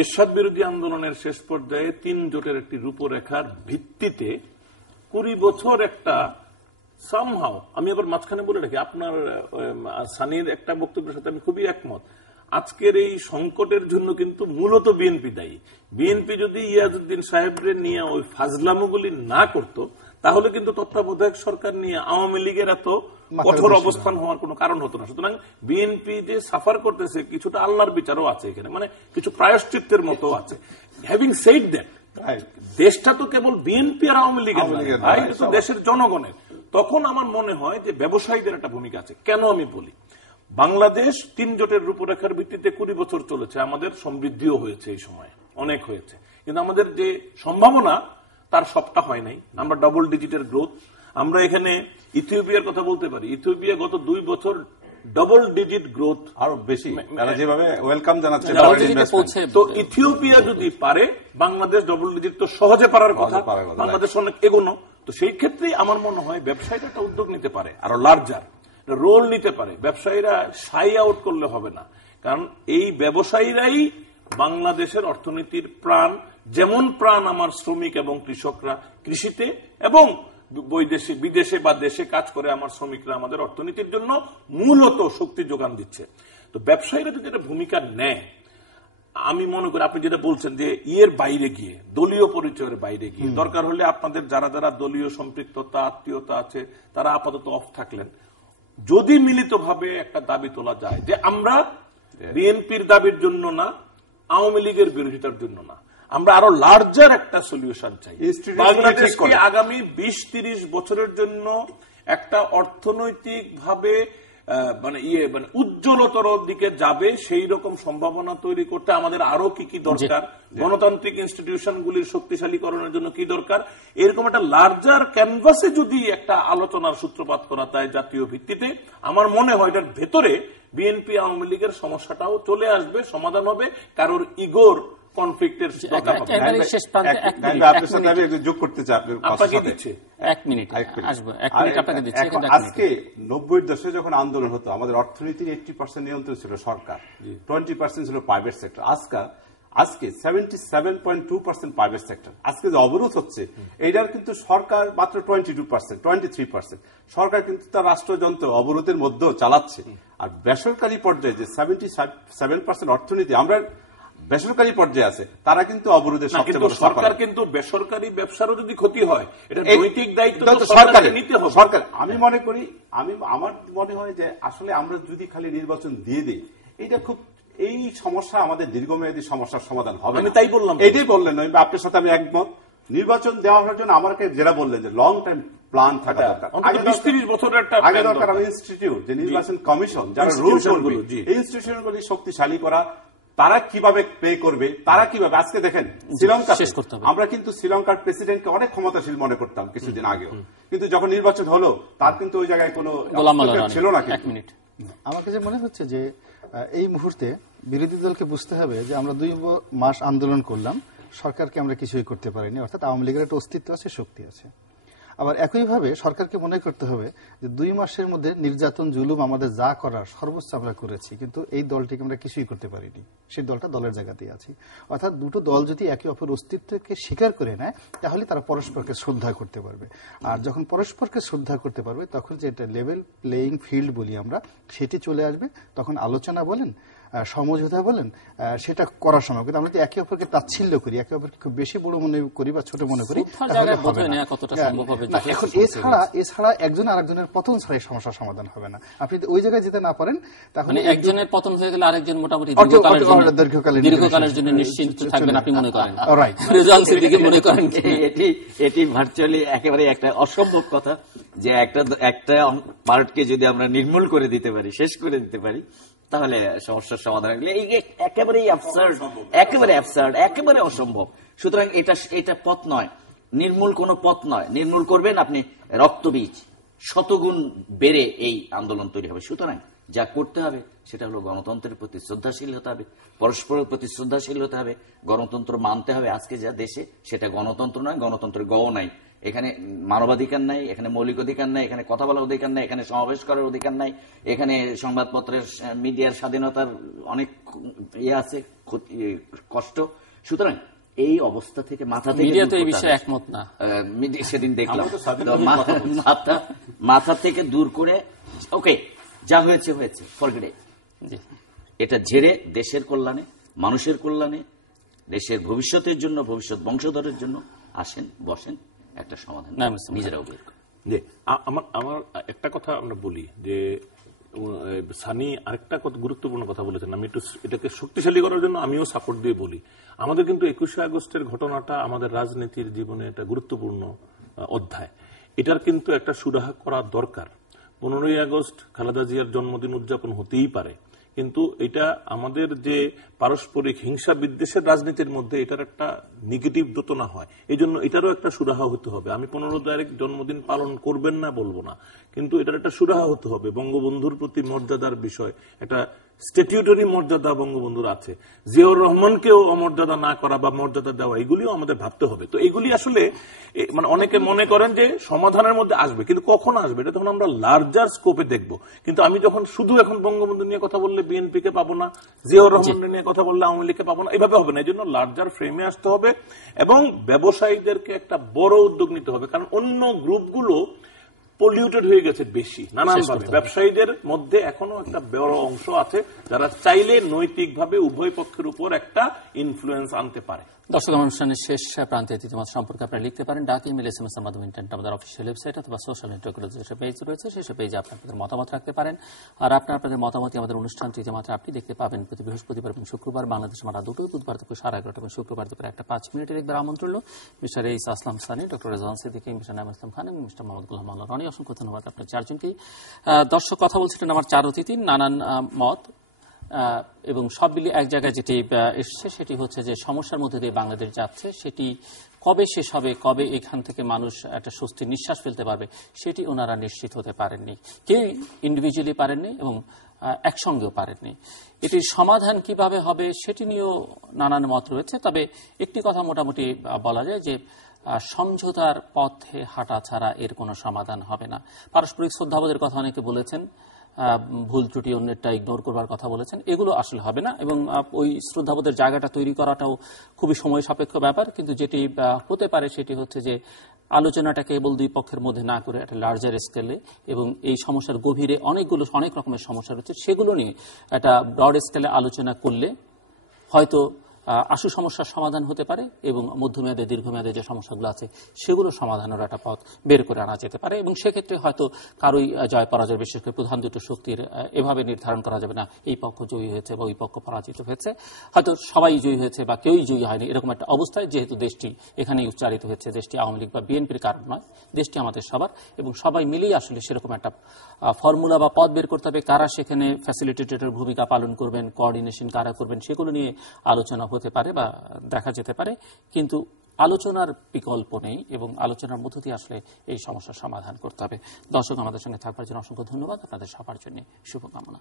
এরশাদ বিরোধী আন্দোলনের শেষ পর্যায়ে 3 জোটের একটি রূপরেখার ভিত্তিতে 20 বছর একটা সামহাও, আমি আবার মাঝখানে বলে রাখি, আপনার সানির একটা বক্তব্যের সাথে আমি খুবই একমত। আজকের এই সংকটের জন্য কিন্তু মূলত বিএনপি দায়ী। বিএনপি যদি ইয়াজউদ্দিন সাহেবরে নিয়ে ওই ফাজলামুগুলি না করত, তাহলে কিন্তু তত্ত্বাবধায়ক সরকার নিয়ে আওয়ামী লীগের এত কঠোর অবস্থান হওয়ার কোনো কারণ হতো না। সুতরাং বিএনপি যে সাফার করতেছে, কিছুটা আল্লাহর বিচারও আছে এখানে, মানে কিছু প্রায়শ্চিত্তের মতো আছে। হ্যাভিং সেড দ্যাট, দেশটা তো কেবল বিএনপি আর আওয়ামী লীগের, এটা তো দেশের জনগণের। তখন আমার মনে হয় যে ব্যবসায়ীদের একটা ভূমিকা আছে। কেন আমি বলি, বাংলাদেশ 3 জোটের রূপরেখার ভিত্তিতে 20 বছর চলেছে, আমাদের সমৃদ্ধিও হয়েছে, এই সময় অনেক হয়েছে, কিন্তু আমাদের যে সম্ভাবনা তার সবটা হয় নাই। আমরা ডবল ডিজিটের গ্রোথ, আমরা এখানে ইথিওপিয়ার কথা বলতে পারি। ইথিওপিয়া গত 2 বছর ডবল ডিজিট গ্রোথ, আরো বেশি, তারা যেভাবে ওয়েলকাম জানাচ্ছে। তো ইথিওপিয়া যদি পারে, বাংলাদেশ ডবল ডিজিট তো সহজে পারার কথা, বাংলাদেশ অনেক এগোনো। তো সেই ক্ষেত্রে আমার মনে হয় ব্যবসায়ীরা একটা উদ্যোগ নিতে পারে, আরো লার্জার রোল নিতে পারে। ব্যবসায়ীরা শাই আউট করলে হবে না, কারণ এই ব্যবসায়ীরাই বাংলাদেশের অর্থনীতির প্রাণ। যেমন প্রাণ আমার শ্রমিক এবং কৃষকরা কৃষিতে, এবং বিদেশে বা দেশে কাজ করে আমার শ্রমিকরা আমাদের অর্থনীতির জন্য মূলত শক্তি যোগান দিচ্ছে। তো ব্যবসায়ীরা যদি একটা ভূমিকা নেয়, আমি মনে করি আপনি যেটা বলছেন যে ইয়ের বাইরে গিয়ে, দলীয় পরিচয়ের বাইরে গিয়ে, দরকার হলে আপনাদের যারা যারা দলীয় সম্পৃক্ততা আত্মীয়তা আছে তারা আপাতত অফ থাকলেন, যদি মিলিতভাবে একটা দাবি তোলা যায় যে আমরা বিএনপির দাবির জন্য না, আওয়ামী লীগের বিরোধিতার জন্য না, আমরা আরো লার্জার একটা সলিউশন চাই। বাংলাদেশকে আগামী 20-30 বছরের জন্য একটা অর্থনৈতিক ভাবে মানে উজ্জ্বলতর দিকে যাবে, সেই রকম সম্ভাবনা তৈরি করতে আমাদের আরো কি কি দরকার, গণতান্ত্রিক ইনস্টিটিউশনগুলির শক্তিশালীকরণের জন্য কি দরকার, এরকম একটা লার্জার ক্যানভাসে যদি একটা আলোচনার সূত্রপাত করা যায় জাতীয় ভিত্তিতে, আমার মনে হয় এটার ভেতরে বিএনপি আওয়ামী লীগের সমস্যাটাও চলে আসবে, সমাধান হবে। কারোর ইগোর কনফ্লিক্টের যোগ করতে চাই আপনাকে দিচ্ছে 1 মিনিট আসবো, 1 মিনিট আপনাকে দিচ্ছি। আজকে 90-এর দশকে যখন আন্দোলন হতো, আমাদের অর্থনীতির 80% নিয়ন্ত্রণ ছিল সরকার, 20% ছিল প্রাইভেট সেক্টর। আজকে 77.2% প্রাইভেট সেক্টর। আজকে যে অবরোধ হচ্ছে, এটার কিন্তু সরকার মাত্র 22%, 23%। সরকার কিন্তু তার রাষ্ট্রযন্ত্র অবরোধের মধ্যেও চালাচ্ছে। আর বেসরকারি পর্যায়ে যে 77% অর্থনীতি আমরা বেসরকারি পর্যায়ে আছে, তারা কিন্তু অবরোধের সবচেয়ে বড়। সরকার কিন্তু বেসরকারি ব্যবসারও যদি ক্ষতি হয়, এটা নৈতিক দায়িত্ব সরকারের নিতে হবে। সরকার, আমি মনে করি, আমার মনে হয় যে আসলে আমরা যদি খালি নির্বাচন দিয়ে দিই, এটা খুব এই সমস্যা আমাদের দীর্ঘমেয়াদী সমস্যার সমাধান হবে। আমি তাই বললাম, এটাই বললেন, আপনার সাথে আমি একমত। নির্বাচন দেওয়ার জন্য আমাকে যেটা বললেন যে লং টাইম প্ল্যান থাকা দরকার, আগে 20-30 বছরের একটা আগে দরকার ইনস্টিটিউট, যে নির্বাচন কমিশন যারা রুল করবে, এই ইনস্টিটিউশনগুলি শক্তিশালী করা, তারা কিভাবে প্লে করবে, তারা কিভাবে। আজকে দেখেন শ্রীলঙ্কা, আমরা কিন্তু শ্রীলঙ্কার প্রেসিডেন্টকে অনেক ক্ষমতাশীল মনে করতাম কিছুদিন আগেও, কিন্তু যখন নির্বাচন হলো তার কিন্তু ওই জায়গায় কোনো ছিল না। আমার কাছে মনে হচ্ছে যে এই মুহূর্তে বিরোধী দলকে বুঝতে হবে যে আমরা 2 মাস আন্দোলন করলাম, সরকারকে আমরা কিছুই করতে পারিনি, অর্থাৎ আওয়ামী লীগের একটা অস্তিত্ব আছে, শক্তি আছে। আবার একইভাবে সরকারকে মনে করতে হবে যে 2 মাসের মধ্যে নির্যাতন জুলুম আমাদের যা করার সর্বোচ্চ আমরা করেছি, কিন্তু এই দলটিকে আমরা কিছুই করতে পারিনি, সেই দলটা দলের জায়গাতেই আছি। অর্থাৎ দুটো দল যদি একে অপরের অস্তিত্বকে স্বীকার করে নেয়, তাহলে তারা পরস্পরকে শ্রদ্ধা করতে পারবে। আর যখন পরস্পরকে শ্রদ্ধা করতে পারবে, তখন যে এটা লেভেল প্লেয়িং ফিল্ড বলি আমরা, সেটি চলে আসবে। তখন আলোচনা বলেন, সমঝোতা বলেন, সেটা করার সময় কিন্তু আমরা যদি একে অপরকে তাচ্ছিল্য করি, একে অপরকে খুব বেশি বড় মনে করি বা ছোট মনে করি, এখন এছাড়া একজন আরেকজনের পতন ছাড়া এই সমস্যার সমাধান হবে না। আপনি ওই জায়গায় যেতে না পারেন, তাহলে একজনের পতন হয়ে গেলে আরেকজন মোটামুটি দীর্ঘকালের জন্য নিশ্চিন্ত থাকবেন আপনি মনে করেন? মনে করেন এটি ভার্চুয়ালি একেবারে একটা অসম্ভব কথা, যে একটা পার্টকে যদি আমরা নির্মূল করে দিতে পারি, শেষ করে দিতে পারি, তাহলে সমস্যার সমাধান একেবারেই একেবারে অসম্ভব। সুতরাং এটা পথ নয়, নির্মূল কোন পথ নয়। নির্মূল করবেন আপনি রক্তবীজ, শতগুণ বেড়ে এই আন্দোলন তৈরি হবে। সুতরাং যা করতে হবে সেটা হলো গণতন্ত্রের প্রতি শ্রদ্ধাশীল হতে হবে, পরস্পরের প্রতি শ্রদ্ধাশীল হতে হবে, গণতন্ত্র মানতে হবে। আজকে যা দেশে, সেটা গণতন্ত্র নয়, গণতন্ত্রের গও নাই, এখানে মানবাধিকার নাই, এখানে মৌলিক অধিকার নাই, এখানে কথা বলার অধিকার নাই, এখানে সমাবেশ করার অধিকার নাই, এখানে সংবাদপত্রের মিডিয়ার স্বাধীনতার অনেক আছে, কষ্ট। সুতরাং এই অবস্থা থেকে মাথা থেকে একমত না, সেদিন দেখলাম মাথা থেকে দূর করে ওকে যা হয়েছে হয়েছে, ফরগেট ইট। এটা ঝেড়ে দেশের কল্যাণে, মানুষের কল্যাণে, দেশের ভবিষ্যতের জন্য, ভবিষ্যৎ বংশধরের জন্য আসেন, বসেন, একটা সমাধান নিজেরাও বের করেন। যে আমার একটা কথা আমরা বলি যে সানি আরেকটা গুরুত্বপূর্ণ কথা বলেছেন, আমি একটু এটাকে শক্তিশালী করার জন্য আমিও সাপোর্ট দিয়ে বলি, আমাদের কিন্তু 21শে আগস্টের ঘটনাটা আমাদের রাজনীতির জীবনে একটা গুরুত্বপূর্ণ অধ্যায়। এটার কিন্তু একটা সুরাহা করা দরকার। 15ই আগস্ট খালেদা জিয়ার জন্মদিন উদযাপন হতেই পারে, কিন্তু এটা আমাদের যে পারস্পরিক হিংসা বিদ্বেষের রাজনীতির মধ্যে এটার একটা নেগেটিভ যত না হয়, এই জন্য এটারও একটা সুরাহা হতে হবে। আমি 15 তারিখ জন্মদিন পালন করবেন না বলবো না, কিন্তু এটার একটা সুরাহা হতে হবে। বঙ্গবন্ধুর প্রতি মর্যাদার বিষয়, একটা স্ট্যাটিউটরি মর্যাদা বঙ্গবন্ধুর আছে, জিয়াউর রহমানকেও অমর্যাদা না করা বা মর্যাদা দেওয়া, এগুলিও আমাদের ভাবতে হবে। তো এগুলি আসলে মানে অনেকে মনে করেন যে সমাধানের মধ্যে আসবে, কিন্তু কখন আসবে এটা তখন আমরা লার্জার স্কোপে দেখব। কিন্তু আমি যখন শুধু এখন বঙ্গবন্ধু নিয়ে কথা বললে বিএনপিকে পাবো না, জিয়াউর রহমান নিয়ে কথা বললে আওয়ামী লীগকে পাবো না, এভাবে হবে না। এই জন্য লার্জার ফ্রেমে আসতে হবে এবং ব্যবসায়ীদেরকে একটা বড় উদ্যোগ নিতে হবে, কারণ অন্য গ্রুপগুলো পলিউটেড হয়ে গেছে বেশি নানানভাবে। ব্যবসায়ীদের মধ্যে এখনো একটা বড় অংশ আছে যারা চাইলে নৈতিকভাবে উভয় পক্ষের উপর একটা ইনফ্লুয়েন্স আনতে পারে। দর্শক, অনুষ্ঠানের শেষ প্রান্তে তৃতীয়মত সম্পর্কে আপনারা লিখতে পারেন ডাক, ইমেল, SMS এর মাধ্যমে, ইন্টারনেট, আমাদের অফিসিয়াল ওয়েবসাইট অথবা সোশ্যাল নেটওয়ার্কের যে পেজ রয়েছে সেই পেজে আপনাদের মতামত রাখতে পারেন। আর আপনাদের মতামতই আমাদের অনুষ্ঠান তৃতীয়মাত্রা আপনি দেখতে পাবেন প্রতি বৃহস্পতিবার এবং শুক্রবার বাংলাদেশ মারা 2টো, বুধবার দুপুর 11:30 এবং শুক্রবার দুপুর 1:05 মিনিটের একবার আমন্ত্রণ রইল। মিস্টার এইস আসলাম সানি, ডক্টর রেজওয়ান সিদ্দিকী, মিস্টার নাইম ইসলাম খান এবং মিস্টার মোহাম্মদ গোলাম মাওলা রনি, অসংখ্য ধন্যবাদ আপনার চারজনকেই। দর্শক, কথা বলছিলেন আমার 4 অতিথি, নানান মত এবং সব মিলিয়ে এক জায়গায় যেটি এসছে সেটি হচ্ছে যে সমস্যার মধ্যে দিয়ে বাংলাদেশ যাচ্ছে, সেটি কবে শেষ হবে, কবে এখান থেকে মানুষ একটা স্বস্তির নিঃশ্বাস ফেলতে পারবে, সেটি ওনারা নিশ্চিত হতে পারেননি, কেউ ইন্ডিভিজুয়ালি পারেননি এবং একসঙ্গেও পারেননি। এটির সমাধান কিভাবে হবে সেটি নিয়েও নানান মত রয়েছে। তবে একটি কথা মোটামুটি বলা যায় যে সমঝোতার পথে হাঁটা ছাড়া এর কোনো সমাধান হবে না। পারস্পরিক শ্রদ্ধাবোধের কথা অনেকে বলেছেন, ভুল ত্রুটি অন্যেরটা ইগনোর করবার কথা বলেছেন, এগুলো আসলে হবে না এবং ওই শ্রদ্ধাবোধের জায়গাটা তৈরি করাটাও খুবই সময় সাপেক্ষ ব্যাপার। কিন্তু যেটি হতে পারে সেটি হচ্ছে যে আলোচনাটা কেবল দুই পক্ষের মধ্যে না করে একটা লার্জার স্কেলে এবং এই সমস্যার গভীরে অনেক রকমের সমস্যা রয়েছে, সেগুলো নিয়ে একটা ব্রড স্কেলে আলোচনা করলে হয়তো আশু সমস্যার সমাধান হতে পারে এবং মধ্যমেয়াদে দীর্ঘমেয়াদে যে সমস্যাগুলো আছে সেগুলো সমাধানের একটা পথ বের করে আনা যেতে পারে এবং সেক্ষেত্রে হয়তো কারোই জয় পরাজয়, বিশেষ করে প্রধান দুটো শক্তির এভাবে নির্ধারণ করা যাবে না এই পক্ষ জয়ী হয়েছে বা ওই পক্ষ পরাজিত হয়েছে, হয়তো সবাই জয়ী হয়েছে বা কেউই জয়ী হয়নি, এরকম একটা অবস্থায় যেহেতু দেশটি এখানেই উচ্চারিত হয়েছে, দেশটি আওয়ামী লীগ বা বিএনপির কারণ নয়, দেশটি আমাদের সবার এবং সবাই মিলেই আসলে সেরকম একটা ফর্মুলা বা পথ বের করতে হবে। কারা সেখানে ফ্যাসিলিটেটরের ভূমিকা পালন করবেন, কোঅর্ডিনেশন কারা করবেন, সেগুলো নিয়ে আলোচনা হতে পারে বা দেখা যেতে পারে, কিন্তু আলোচনার বিকল্প নেই এবং আলোচনার মধ্য দিয়ে আসলে এই সমস্যার সমাধান করতে হবে। দর্শক, আমাদের সঙ্গে থাকবার জন্য অসংখ্য ধন্যবাদ, আপনাদের সবার জন্য শুভকামনা।